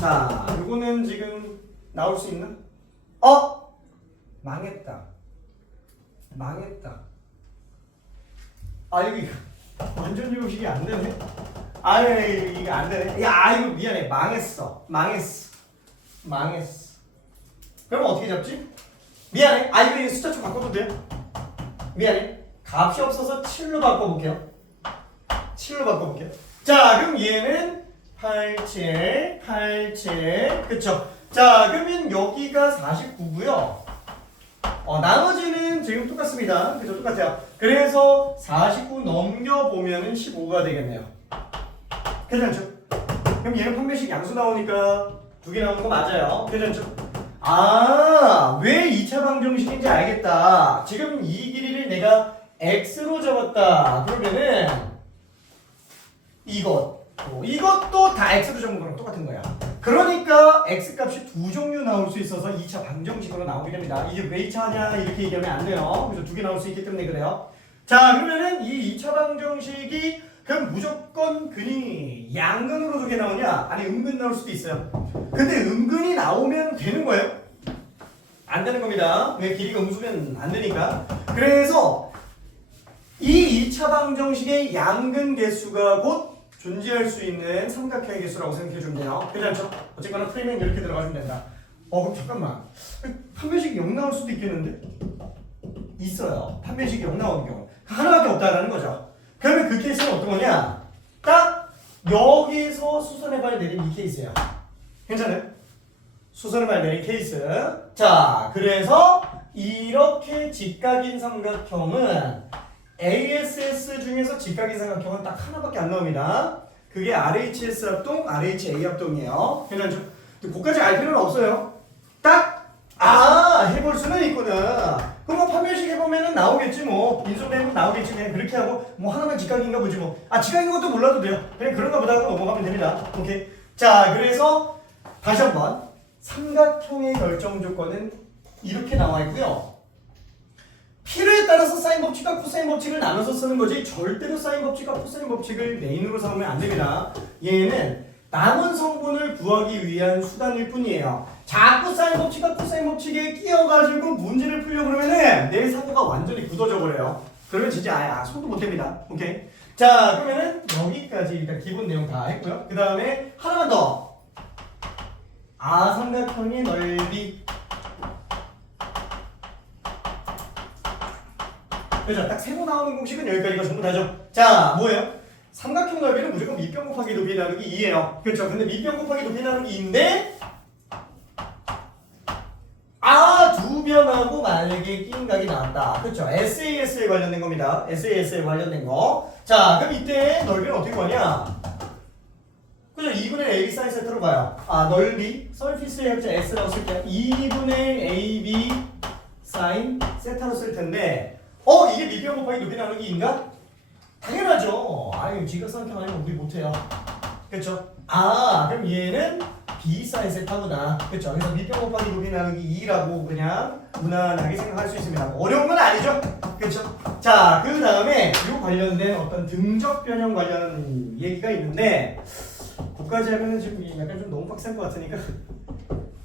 자, 요거는 지금 나올 수 있나? 망했다. 여기 완전 유식이 안 되네. 이게 안 되네. 이거 미안해. 망했어. 그럼 어떻게 잡지? 미안해. 이거 숫자 좀 바꿔도 돼요? 미안해. 값이 없어서 7로 바꿔볼게요. 자, 그럼 얘는 87. 그쵸? 자, 그러면 여기가 49고요. 나머지는 지금 똑같습니다. 그죠? 똑같아요. 그래서 49 넘겨보면은 15가 되겠네요. 괜찮죠? 그럼 얘는 판별식 양수 나오니까 두 개 나오는 거 맞아요. 괜찮죠? 왜 2차 방정식인지 알겠다. 지금 이 길이를 내가 x로 잡았다. 그러면은 이것도 다 x로 잡은 거랑 똑같은 거야. 그러니까 x값이 두 종류 나올 수 있어서 2차 방정식으로 나오게 됩니다. 이게 왜 2차냐 이렇게 얘기하면 안 돼요. 그래서 두 개 나올 수 있기 때문에 그래요. 자, 그러면은 이 2차 방정식이 그럼 무조건 근이 양근으로 두 개 나오냐? 아니 음근 나올 수도 있어요. 근데 음근이 나오면 되는 거예요? 안 되는 겁니다. 왜 길이가 음수면 안 되니까. 그래서 이 2차 방정식의 양근 개수가 곧 존재할 수 있는 삼각형의 개수라고 생각해 주면 돼요. 괜찮죠? 어쨌거나 프레임은 이렇게 들어가면 된다. 그럼 잠깐만. 판별식이 0 나올 수도 있겠는데? 있어요. 판별식이 0 나오는 경우. 하나밖에 없다라는 거죠. 그러면 그 케이스는 어떤 거냐? 딱 여기서 수선의 발 내린 이 케이스예요. 괜찮아요? 수선의 발 내린 케이스. 자, 그래서 이렇게 직각인 삼각형은 ASS 중에서 직각인 삼각형은 딱 하나밖에 안 나옵니다. 그게 RHS 합동, RHA 합동이에요. 괜찮죠? 그까지 알 필요는 없어요. 해볼 수는 있구나. 그럼 뭐 판별식 해보면은 나오겠지 뭐. 인수되면 나오겠지. 그냥 그렇게 하고 뭐 하나만 직각인가 보지 뭐. 직각인 것도 몰라도 돼요. 그냥 그런가 보다 하고 넘어가면 됩니다. 오케이. 자, 그래서 다시 한번 삼각형의 결정 조건은 이렇게 나와 있고요. 필요에 따라서 사인 법칙과 코사인 법칙을 나눠서 쓰는 거지 절대로 사인 법칙과 코사인 법칙을 메인으로 삼으면 안 됩니다. 얘는 남은 성분을 구하기 위한 수단일 뿐이에요. 자꾸 사인 법칙과 코사인 법칙에 끼어가지고 문제를 풀려고 그러면은 내 사고가 완전히 굳어져 버려요. 그러면 진짜 손도 못 댑니다. 오케이. 자, 그러면은 여기까지 일단 기본 내용 다 했고요. 그 다음에 하나만 더. 삼각형의 넓이. 그죠? 딱 새로 나오는 공식은 여기까지가 전부 다죠. 자, 뭐예요? 삼각형 넓이는 무조건 밑변 곱하기 높이 나누기 2예요. 그렇죠? 근데 밑변 곱하기 높이 나누기 2인데 두 변하고 만약에 끼인 각이 나왔다. 그렇죠? SAS에 관련된 겁니다. SAS에 관련된 거. 자, 그럼 이때 넓이는 어떻게 구하냐? 그죠? 2분의 AB 사인 세타로 봐요. 넓이 서피스의 합자 S라고 쓸게요. 2분의 AB 사인 세타로 쓸 텐데 이게 밑변 곱하기 높이 나누기 2인가? 당연하죠. 직각삼각형 아니면 우리 못해요. 그렇죠? 그럼 얘는 B 사인 세타구나. 그렇죠? 그래서 밑변 곱하기 높이 나누기 2라고 그냥 무난하게 생각할 수 있습니다. 어려운 건 아니죠? 그렇죠? 자, 그 다음에 이 관련된 어떤 등적 변형 관련 얘기가 있는데 그까지 하면은 지금 약간 좀 너무 빡센 것 같으니까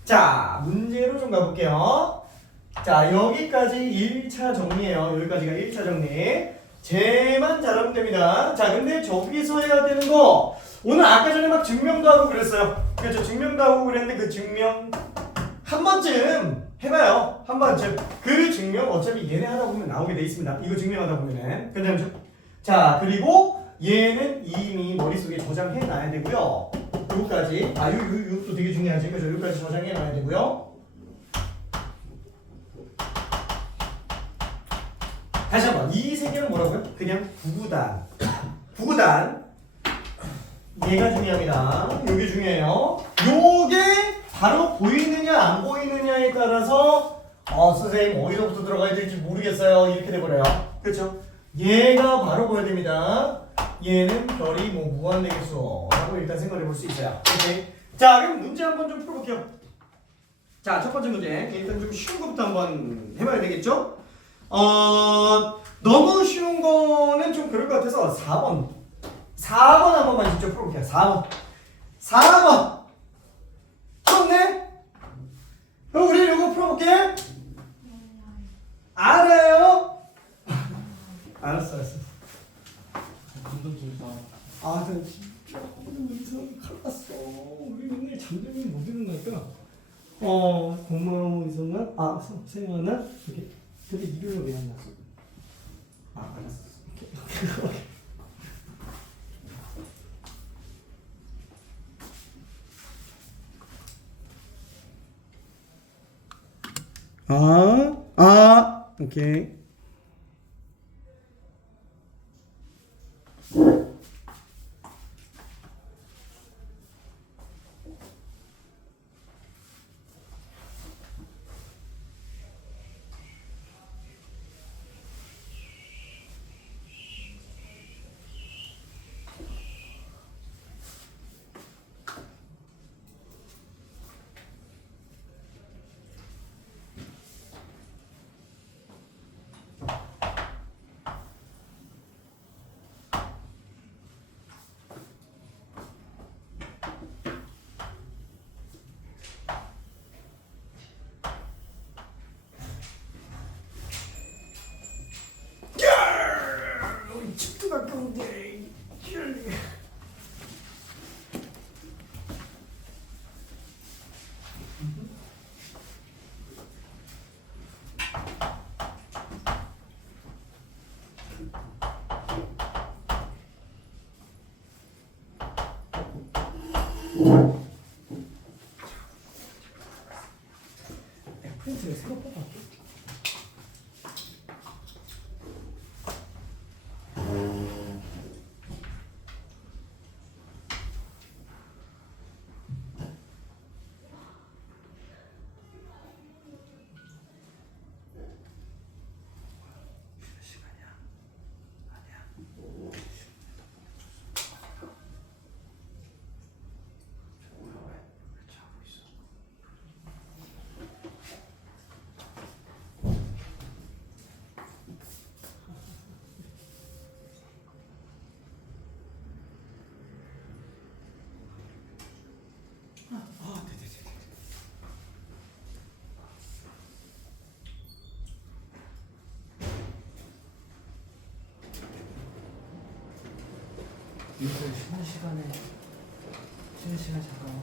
자, 문제로 좀 가볼게요. 자, 여기까지 1차 정리예요. 여기까지가 1차 정리. 쟤만 잘하면 됩니다. 자, 근데 저기서 해야 되는 거 오늘 아까 전에 막 증명도 하고 그랬어요. 그렇죠? 증명도 하고 그랬는데 그 증명 한 번쯤 해봐요. 한 번쯤. 그 증명 어차피 얘네 하다 보면 나오게 돼 있습니다. 이거 증명하다 보면은. 괜찮죠? 자, 그리고 얘는 이미 머릿속에 저장해 놔야 되고요. 요거까지. 요것도 되게 중요하지. 그죠? 요거까지 저장해 놔야 되고요. 다시 한번 이 세 개는 뭐라고요? 그냥 구구단. 구구단. 얘가 중요합니다. 요게 중요해요. 요게 바로 보이느냐 안 보이느냐에 따라서 선생님 어디서부터 들어가야 될지 모르겠어요. 이렇게 돼버려요. 그렇죠? 얘가 바로 보여야 됩니다. 얘는 별이 무한대개수라고 일단 생각해 볼 수 있어요. 오케이. 자, 그럼 문제 한번 좀 풀어볼게요. 자, 첫 번째 문제. 일단 좀 쉬운 것부터 한번 해봐야 되겠죠? 너무 쉬운 거는 좀 그럴 것 같아서 4번 한 번만 직접 풀어볼게요. 4번 풀었네? 그럼 우리 이거 풀어볼게. 알아요? 알았어. 나 진짜 오늘 이상 칼 났어. 우리 맨날 잠들면 못 일어나니까. 고마워 이성아. 세영아 이렇게. 근데 일요일 왜 안 났어? 알았어. 오케이. 오케이. 집도 가까운데. 프린트를 새로 뽑았게. 이거 쉬는 시간에 잠깐만.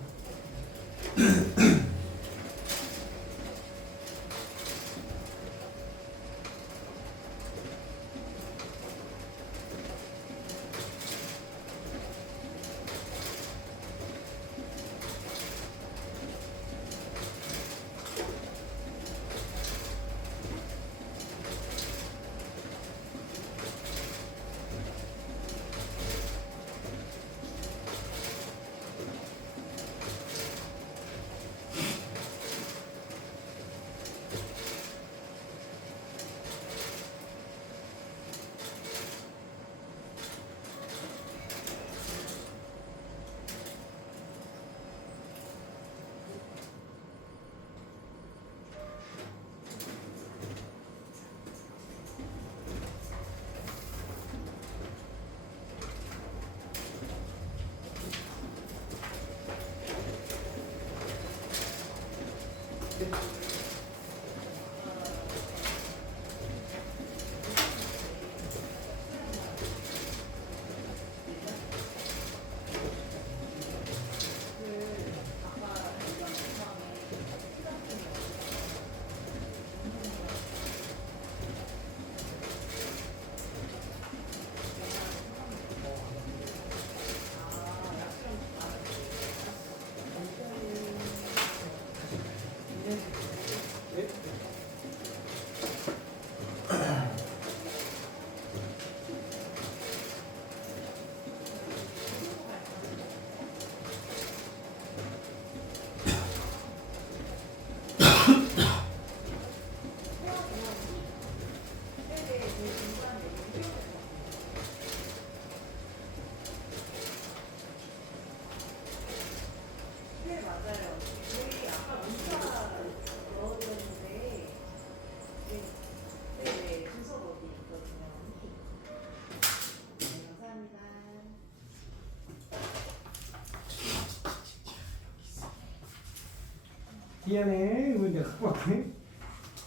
미안해. 이거 내가 갖고 왔네.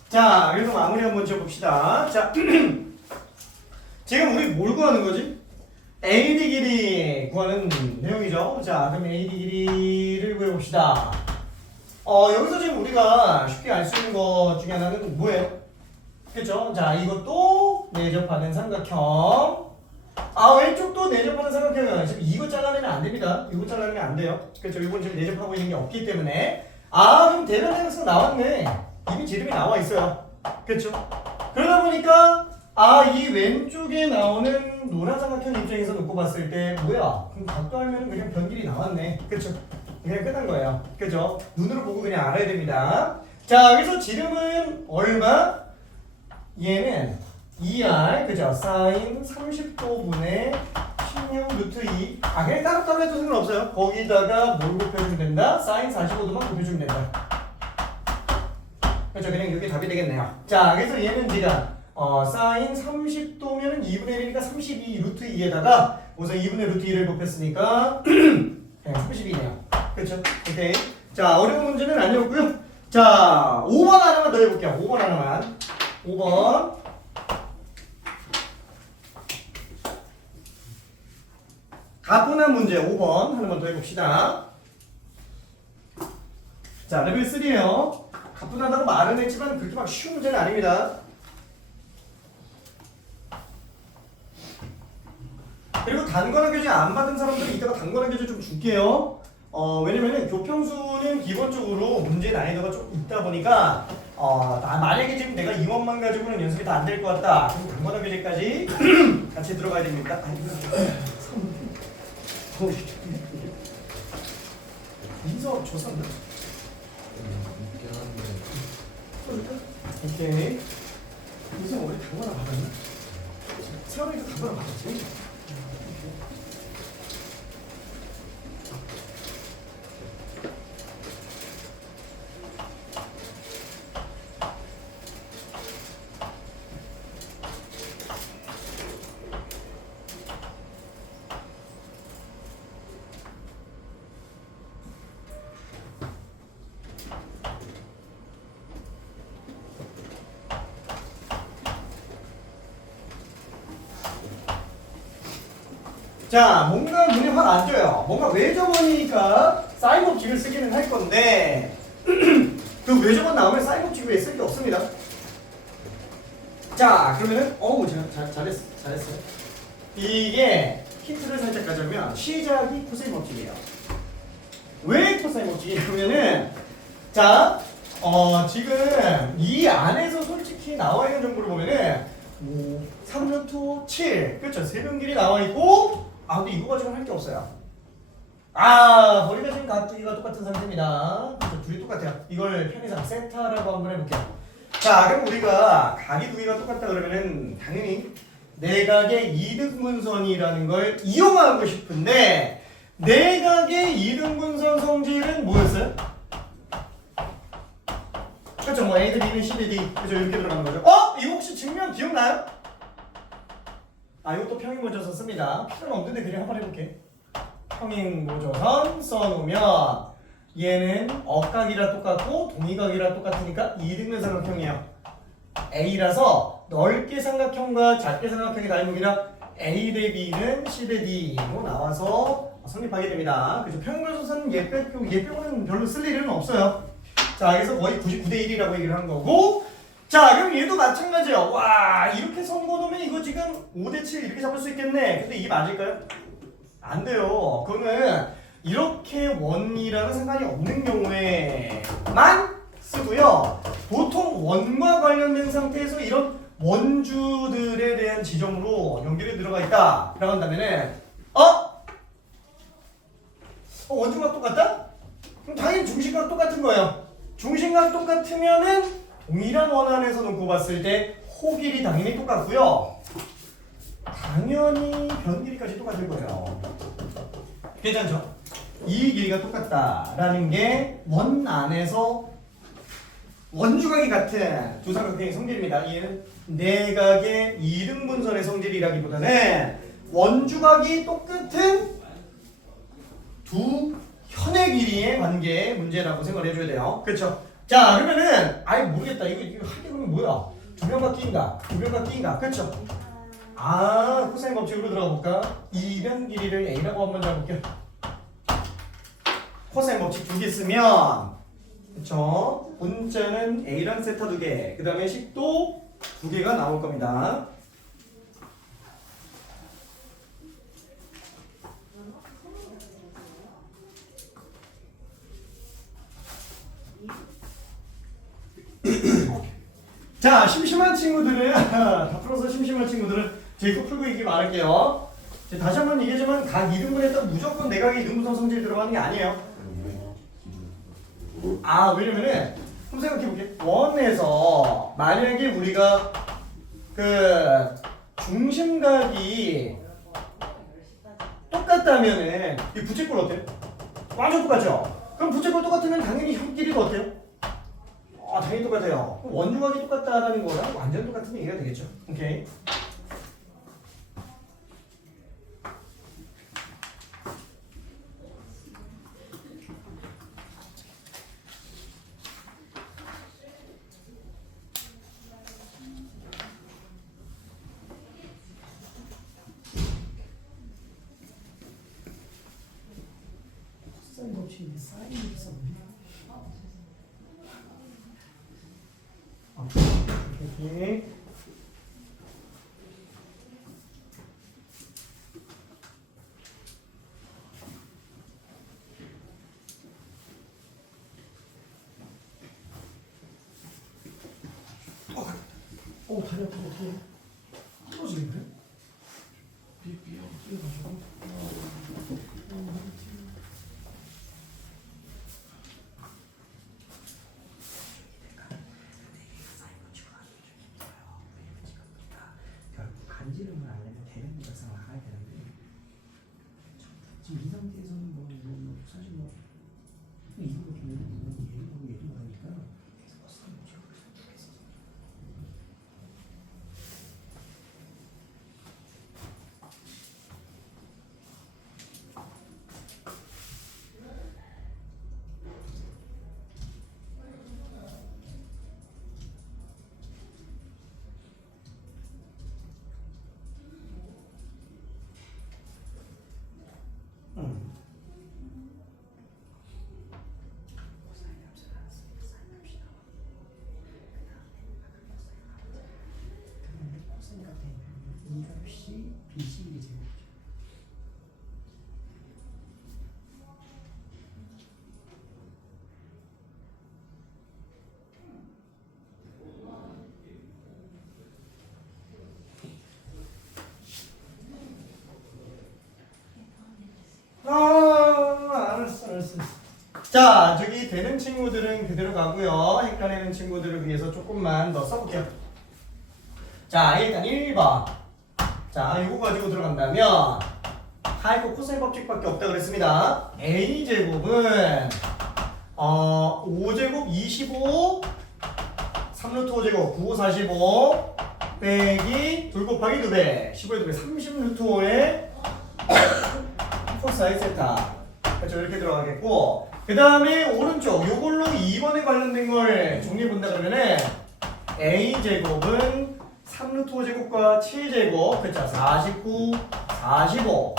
자, 그래서 마무리 한번 지어봅시다. 자, 지금 우리 뭘 구하는 거지? AD 길이 구하는 내용이죠. 자, 그럼 AD 길이를 구해봅시다. 여기서 지금 우리가 쉽게 알 수 있는 것 중에 하나는 뭐예요? 그쵸? 자, 이것도 내접하는 삼각형. 왼쪽도 내접하는 삼각형이에요. 지금 이거 잘라내면 안 됩니다. 이거 잘라내면 안 돼요. 그쵸? 이건 지금 내접하고 있는 게 없기 때문에. 그럼 대변 행성 나왔네. 이미 지름이 나와 있어요. 그쵸? 그러다 보니까, 이 왼쪽에 나오는 노란 삼각형 입장에서 놓고 봤을 때, 뭐야? 그럼 각도 알면 그냥 변길이 나왔네. 그쵸? 그냥 끝난 거예요. 그죠? 눈으로 보고 그냥 알아야 됩니다. 자, 여기서 지름은 얼마? 얘는 2r, 그죠? 사인 30도분의 16 루트 2. 그냥 따로따로 해도 상관없어요. 거기다가 뭘 곱해주면 된다? 사인 45도만 곱해주면 된다. 그렇죠? 그냥 이게 답이 되겠네요. 자, 그래서 얘는 지금 사인 30도면 2분의 1이니까 32 루트 2에다가 우선 2분의 루트 2를 곱했으니까 32네요. 그렇죠? 오케이. 자, 어려운 문제는 아니었고요. 자, 5번 하나만 더 해볼게요. 5번 하나만. 5번. 가뿐한 문제 5번 하나만 더 해봅시다. 자, 레벨 3예요. 가뿐하다고 말은 했지만 그렇게 막 쉬운 문제는 아닙니다. 그리고 단권한 교재 안 받은 사람들은 이따가 단권한 교재 좀 줄게요. 왜냐면은 교평수는 기본적으로 문제 난이도가 좀 있다 보니까 만약에 지금 내가 이원만 가지고는 연습이 다 안 될 것 같다. 그럼 단권한 교재까지 같이 들어가야 됩니다. 민서 줬었나? 오케이. 민서 원래 단권한 받았나? 세원이도 단권한 받았지? 자, 뭔가 눈에 확 안 띄어요. 뭔가 외접원이니까 사인 법칙을 쓰기는 할 건데 그 외접원 나오면 사인 법칙 외에 쓸 게 없습니다. 자, 그러면은 잘했어요. 이게 힌트를 살짝 가자면 시작이 코사인 법칙이에요. 왜 코사인 법칙이냐면은 자, 지금 이 안에서 솔직히 나와 있는 정보를 보면은 3루트 7 그렇죠? 세변길이 나와 있고 근데 이거 가지고는 할 게 없어요. 머리가 지금 각두기가 똑같은 상태입니다. 그렇죠? 둘이 똑같아요. 이걸 편의상 세타라고 한번 해볼게요. 자, 그럼 우리가 각이 두기가 똑같다 그러면은 당연히 내각의 이등분선이라는 걸 이용하고 싶은데 내각의 이등분선 성질은 뭐였어요? 그렇죠. 뭐 A 대 B는 C 대 D 그렇죠. 이렇게 들어가는 거죠. 이거 혹시 증명 기억나요? 이것도 평행모조선 씁니다. 필요는 없는데 그냥 한번 해볼게. 평행모조선 써놓으면 얘는 억각이라 똑같고 동의각이라 똑같으니까 이등변삼각형이에요. A라서 넓게 삼각형과 작게 삼각형의 닮음이라 A 대 B는 C 대 D로 나와서 성립하게 됩니다. 그래서 평행모조선 예표는 별로 쓸 일은 없어요. 자, 그래서 거의 99대 1이라고 얘기를 한 거고, 자, 그럼 얘도 마찬가지예요. 이렇게 선거놓으면 이거 지금 5대 7 이렇게 잡을 수 있겠네. 근데 이게 맞을까요? 안 돼요. 그거는 이렇게 원이랑은 상관이 없는 경우에만 쓰고요. 보통 원과 관련된 상태에서 이런 원주들에 대한 지점으로 연결이 들어가 있다 라고 한다면은 원주가 똑같다? 그럼 당연히 중심각 똑같은 거예요. 중심각 똑같으면은 동일한 원안에서 놓고 봤을 때 호길이 당연히 똑같고요. 당연히 변길이까지 똑같을 거예요. 괜찮죠? 이 길이가 똑같다라는 게 원 안에서 원주각이 같은 두 삼각형의 성질입니다. 얘는 내각의 이등분선의 성질이라기보다는 원주각이 똑같은 두 현의 길이의 관계의 문제라고 생각을 해줘야 돼요. 그렇죠? 자, 그러면은 모르겠다. 이거 하게 그러면 뭐야? 두 명과 끼인가? 두 명과 끼인가? 그렇죠? 코사인 법칙으로 들어가 볼까? 이변 길이를 A라고 한번 잡을게요. 코사인 법칙 2개 쓰면 그렇죠? 분자는 A랑 세타 2개, 그 다음에 식도 2개가 나올 겁니다. 자, 심심한 친구들은 다 풀어서 심심한 친구들은 제거 풀고 얘기 말할게요. 다시 한번 얘기하지만 각 이등분에다 무조건 내각의 이등분선 성질이 들어가는 게 아니에요. 왜냐면은 한번 생각해볼게. 원에서 만약에 우리가 그 중심각이 똑같다면은 이 부채꼴 어때요? 완전 똑같죠? 그럼 부채꼴 똑같으면 당연히 형 길이도 어때요? 당연히 똑같아요. 원주각이 똑같다라는 거랑 완전 똑같은 얘기가 되겠죠. 오케이. 코사인 법칙인데 사인이 있었네. 오케이. 다리 아프고 어떻게 떨어지겠네? 뛰어가지고 간지름을 하려면 대량 무작상을 가야 되는데 지금 이 상태에서는 사실 이거 얘도 모르니까 계속 버스가 못 찍고 있어. B값이 B11이 제곱이죠. 알았어. 자, 저기 되는 친구들은 그대로 가고요. 헷갈리는 친구들을 위해서 조금만 더 써볼게요. 자, 일단 1번. 자, 이거 가지고 들어간다면 하이퍼 코사인 법칙밖에 없다 그랬습니다. A제곱은 5제곱 25 3루트 5제곱 9, 45 빼기 2 곱하기 2배 15의 2배 30루트 5에 코사인 세타. 그렇죠. 이렇게 들어가겠고, 그 다음에 오른쪽 요걸로 2번에 관련된 걸 정리해본다 그러면은 A제곱은 3루트 5제곱과 7제곱, 그쵸. 49, 45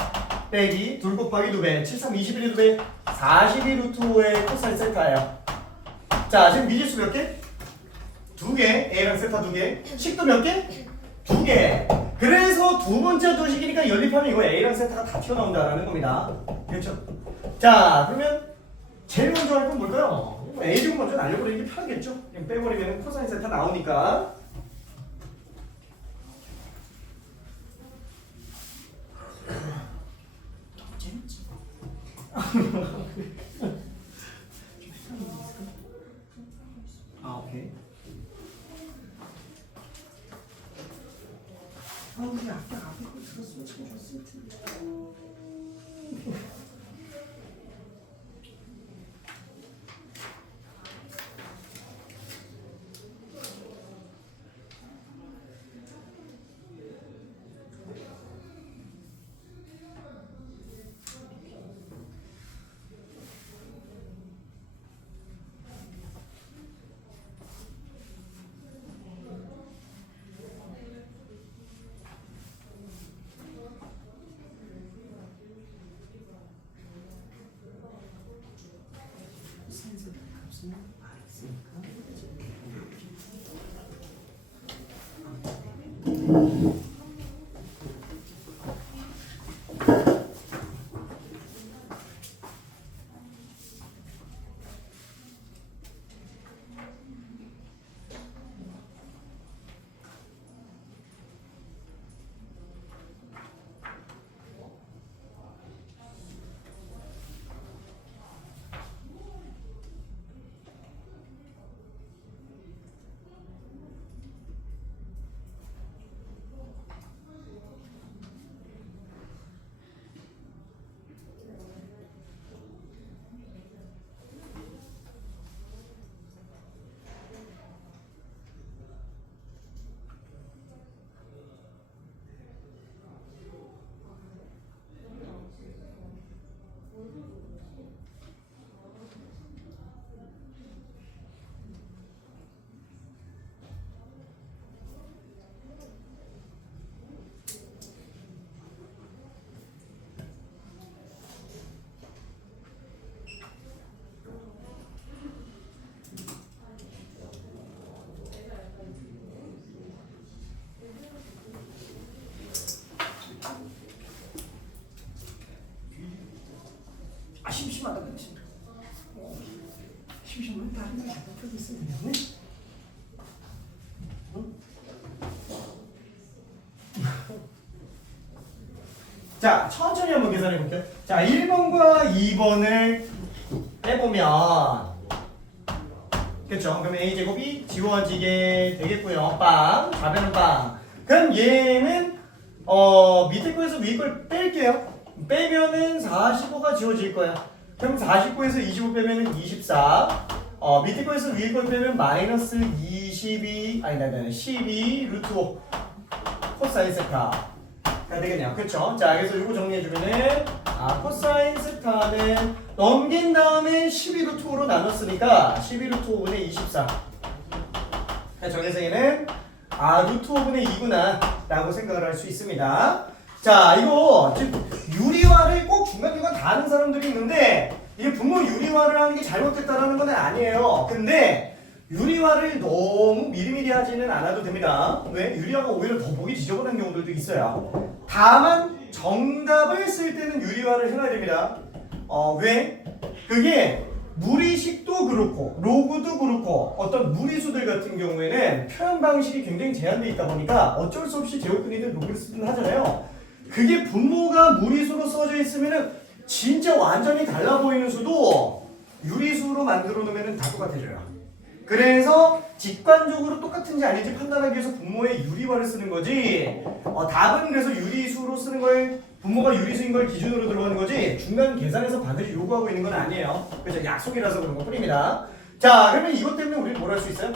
빼기 2 곱하기 2배 7, 3, 21의 2배 42루트 5의 코사인 세타예요. 자, 지금 미지수 몇 개? 2개. A랑 세타 2개. 식도 몇 개? 2개. 그래서 두 번째 도식이니까 연립하면 이거 A랑 세타가 다 튀어나온다라는 겁니다. 그렇죠? 자, 그러면 제일 먼저 할 건 뭘까요? A제곱 먼저 날려버리는 게 편하겠죠? 그냥 빼버리면 코사인 세타 나오니까. 너무 재밌지? 오케이. 우리 앞에 거 들었으면 참 좋았을 텐데. 심심하다 그랬습니다. 심심하면 다른 거 잡아펴고 있으면 되네. 자, 천천히 한번 계산해 볼게요. 자, 1번과 2번을 빼보면, 그쵸? 그러면 A제곱이 지워지게 되겠고요. 빵. 좌변은 빵. 그럼 얘는 밑에 거에서 위에 걸 뺄게요. 빼면은 45가 지워질 거야. 그럼 49에서 25 빼면은 24. 밑에 거에서 위에 걸 빼면 마이너스 22, 12 루트 5 코사인 세타가 되겠네요. 그쵸? 자, 그래서 이거 정리해주면은 코사인 세타는 넘긴 다음에 12 루트 5로 나눴으니까 12 루트 5분의 24. 그래서 얘는 루트 5분의 2구나 라고 생각을 할 수 있습니다. 자, 이거 지금 유리화를 꼭 중간중간 다 하는 사람들이 있는데 이게 분명 유리화를 하는 게 잘못됐다라는 건 아니에요. 근데 유리화를 너무 미리미리 하지는 않아도 됩니다. 왜? 유리화가 오히려 더 보기 지저분한 경우들도 있어요. 다만 정답을 쓸 때는 유리화를 해놔야 됩니다. 왜? 그게 무리식도 그렇고 로그도 그렇고 어떤 무리수들 같은 경우에는 표현 방식이 굉장히 제한되어 있다 보니까 어쩔 수 없이 제곱근이든 로그를 쓰든 하잖아요. 그게 분모가 무리수로 써져 있으면은 진짜 완전히 달라 보이는 수도 유리수로 만들어 놓으면 다 똑같아져요. 그래서 직관적으로 똑같은지 아닌지 판단하기 위해서 분모에 유리화를 쓰는 거지. 답은 그래서 유리수로 쓰는 걸 분모가 유리수인 걸 기준으로 들어가는 거지 중간 계산에서 반드시 요구하고 있는 건 아니에요. 그렇죠? 약속이라서 그런 것 뿐입니다. 자, 그러면 이것 때문에 우리는 뭘 할 수 있어요?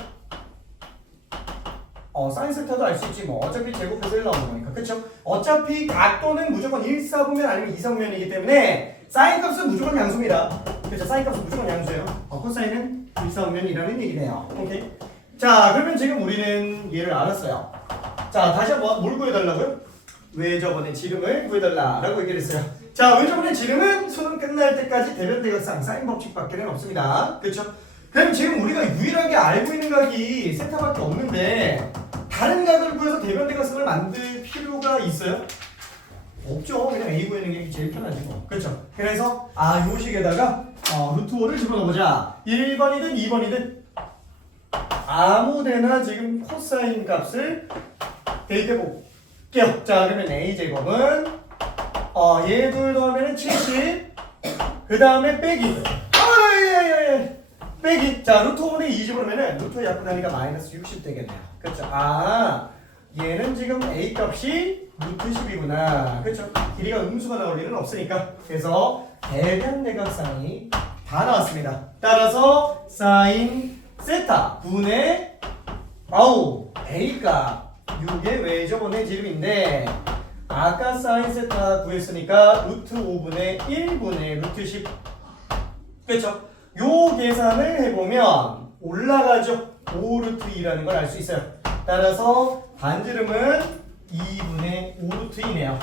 사인 세타도 알 수 있지 뭐. 어차피 제곱해서 1 나오는 거니까. 그렇죠? 어차피 각도는 무조건 1사분면 아니면 2사분면이기 때문에 사인 값은 무조건 양수입니다. 그렇죠? 사인 값은 무조건 양수예요. 코사인은 1사분면이라는 얘기네요. 오케이. 자, 그러면 지금 우리는 얘를 알았어요. 자, 다시 한번 뭘 구해달라고요? 외접원의 지름을 구해달라라고 얘기를 했어요. 자, 외접원의 지름은 수능 끝날 때까지 대변대각상 사인 법칙밖에는 없습니다. 그렇죠? 그럼 지금 우리가 유일하게 알고 있는 각이 세타밖에 없는데 다른 각을 구해서 대변대각상을 만들 필요가 있어요? 없죠. 그냥 A 구하는 게 제일 편하지 뭐. 그렇죠? 그래서 요 식에다가 루트 5를 집어넣어보자. 1번이든 2번이든 아무데나 지금 코사인 값을 대입해볼게요. 자, 그러면 A제곱은 얘 둘 더하면 70. 그 다음에 빼기. 빼기. 자, 루트 5는 2집 그러면은 루트 약분하니까 마이너스 60 되겠네요. 그렇죠? 얘는 지금 A 값이 루트 10이구나. 그렇죠? 길이가 음수가 나올 일은 없으니까. 그래서 대변대각상이 다 나왔습니다. 따라서 사인 세타 분의 A 값 6의 외접원의 지름인데 아까 사인 세타 구했으니까 루트 5분의 1분의 루트 10. 그렇죠? 요 계산을 해보면 올라가죠. 5루트 2라는 걸 알 수 있어요. 따라서 반지름은 2분의 5루트 2네요.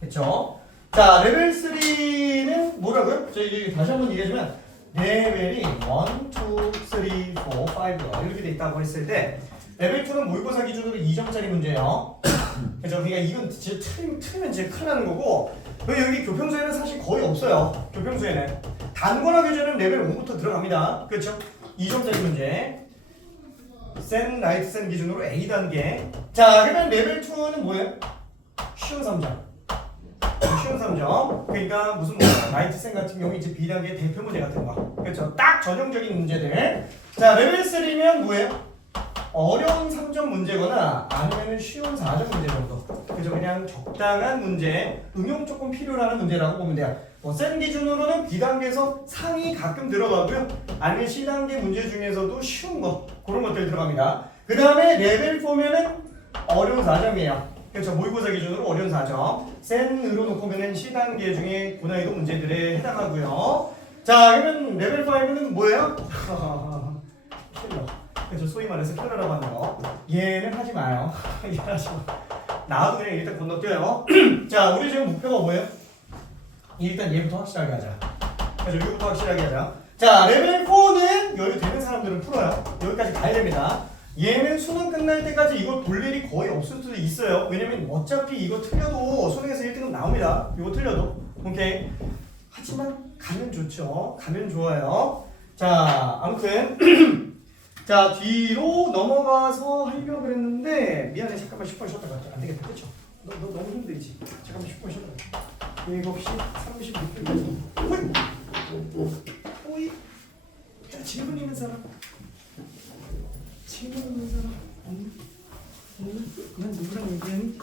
그쵸? 자, 레벨 3는 뭐라고요? 저희 다시 한번 얘기하자면 레벨이 1, 2, 3, 4, 5 이렇게 돼 있다고 했을 때 레벨 2는 모의고사 기준으로 2점짜리 문제예요. 그죠? 그러니까 이건 진짜 틀리면 진짜 큰일 나는 거고 여기 교평수에는 사실 거의 없어요. 교평수에는 단권화 교재는 레벨 5부터 들어갑니다. 그렇죠? 2점짜리 문제 센, 라이트 센 기준으로 A단계. 자, 그러면 레벨 2는 뭐예요? 쉬운 3점. 쉬운 3점. 그러니까 무슨 라이트 센 같은 경우 이제 B단계 대표 문제 같은 거. 그렇죠? 딱 전형적인 문제들. 자, 레벨 3면 뭐예요? 어려운 3점 문제거나 아니면 쉬운 4점 문제 정도. 그죠? 그냥 적당한 문제, 응용 조금 필요로 하는 문제라고 보면 돼요. 센 기준으로는 B단계에서 상이 가끔 들어가고요. 아니면 C단계 문제 중에서도 쉬운 거, 그런 것들 들어갑니다. 그 다음에 레벨 4면은 어려운 4점이에요. 그렇죠? 모의고사 기준으로 어려운 4점. 센으로 놓고 보면 C단계 중에 고난이도 문제들에 해당하고요. 자, 그러면 레벨 5는 뭐예요? 킬러. 그렇죠? 소위 말해서 킬러라고 하는 거. 얘는 하지 마요. 얘는 하지 마. 나와도 그냥 일단 건너뛰어요. 자, 우리 지금 목표가 뭐예요? 일단 얘부터 확실하게 하자. 그래서 얘부터 확실하게 하자. 자, 레벨 4는 여유 되는 사람들은 풀어요. 여기까지 가야 됩니다. 얘는 수능 끝날 때까지 이거 볼 일이 거의 없을 수도 있어요. 왜냐면 어차피 이거 틀려도 수능에서 1등은 나옵니다. 이거 틀려도. 오케이. 하지만 가면 좋죠. 가면 좋아요. 자, 아무튼 자, 뒤로 넘어가서 하려고 그랬는데 미안해. 잠깐만 10분 쉬었다가 안 되겠다. 그쵸? 너 너무 힘들지? 잠깐만 10분 쉬었다가 7시 36분까지. 오이. 자, 질문 있는 사람? 질문 있는 사람? 없나? 난 누구랑 얘기하니?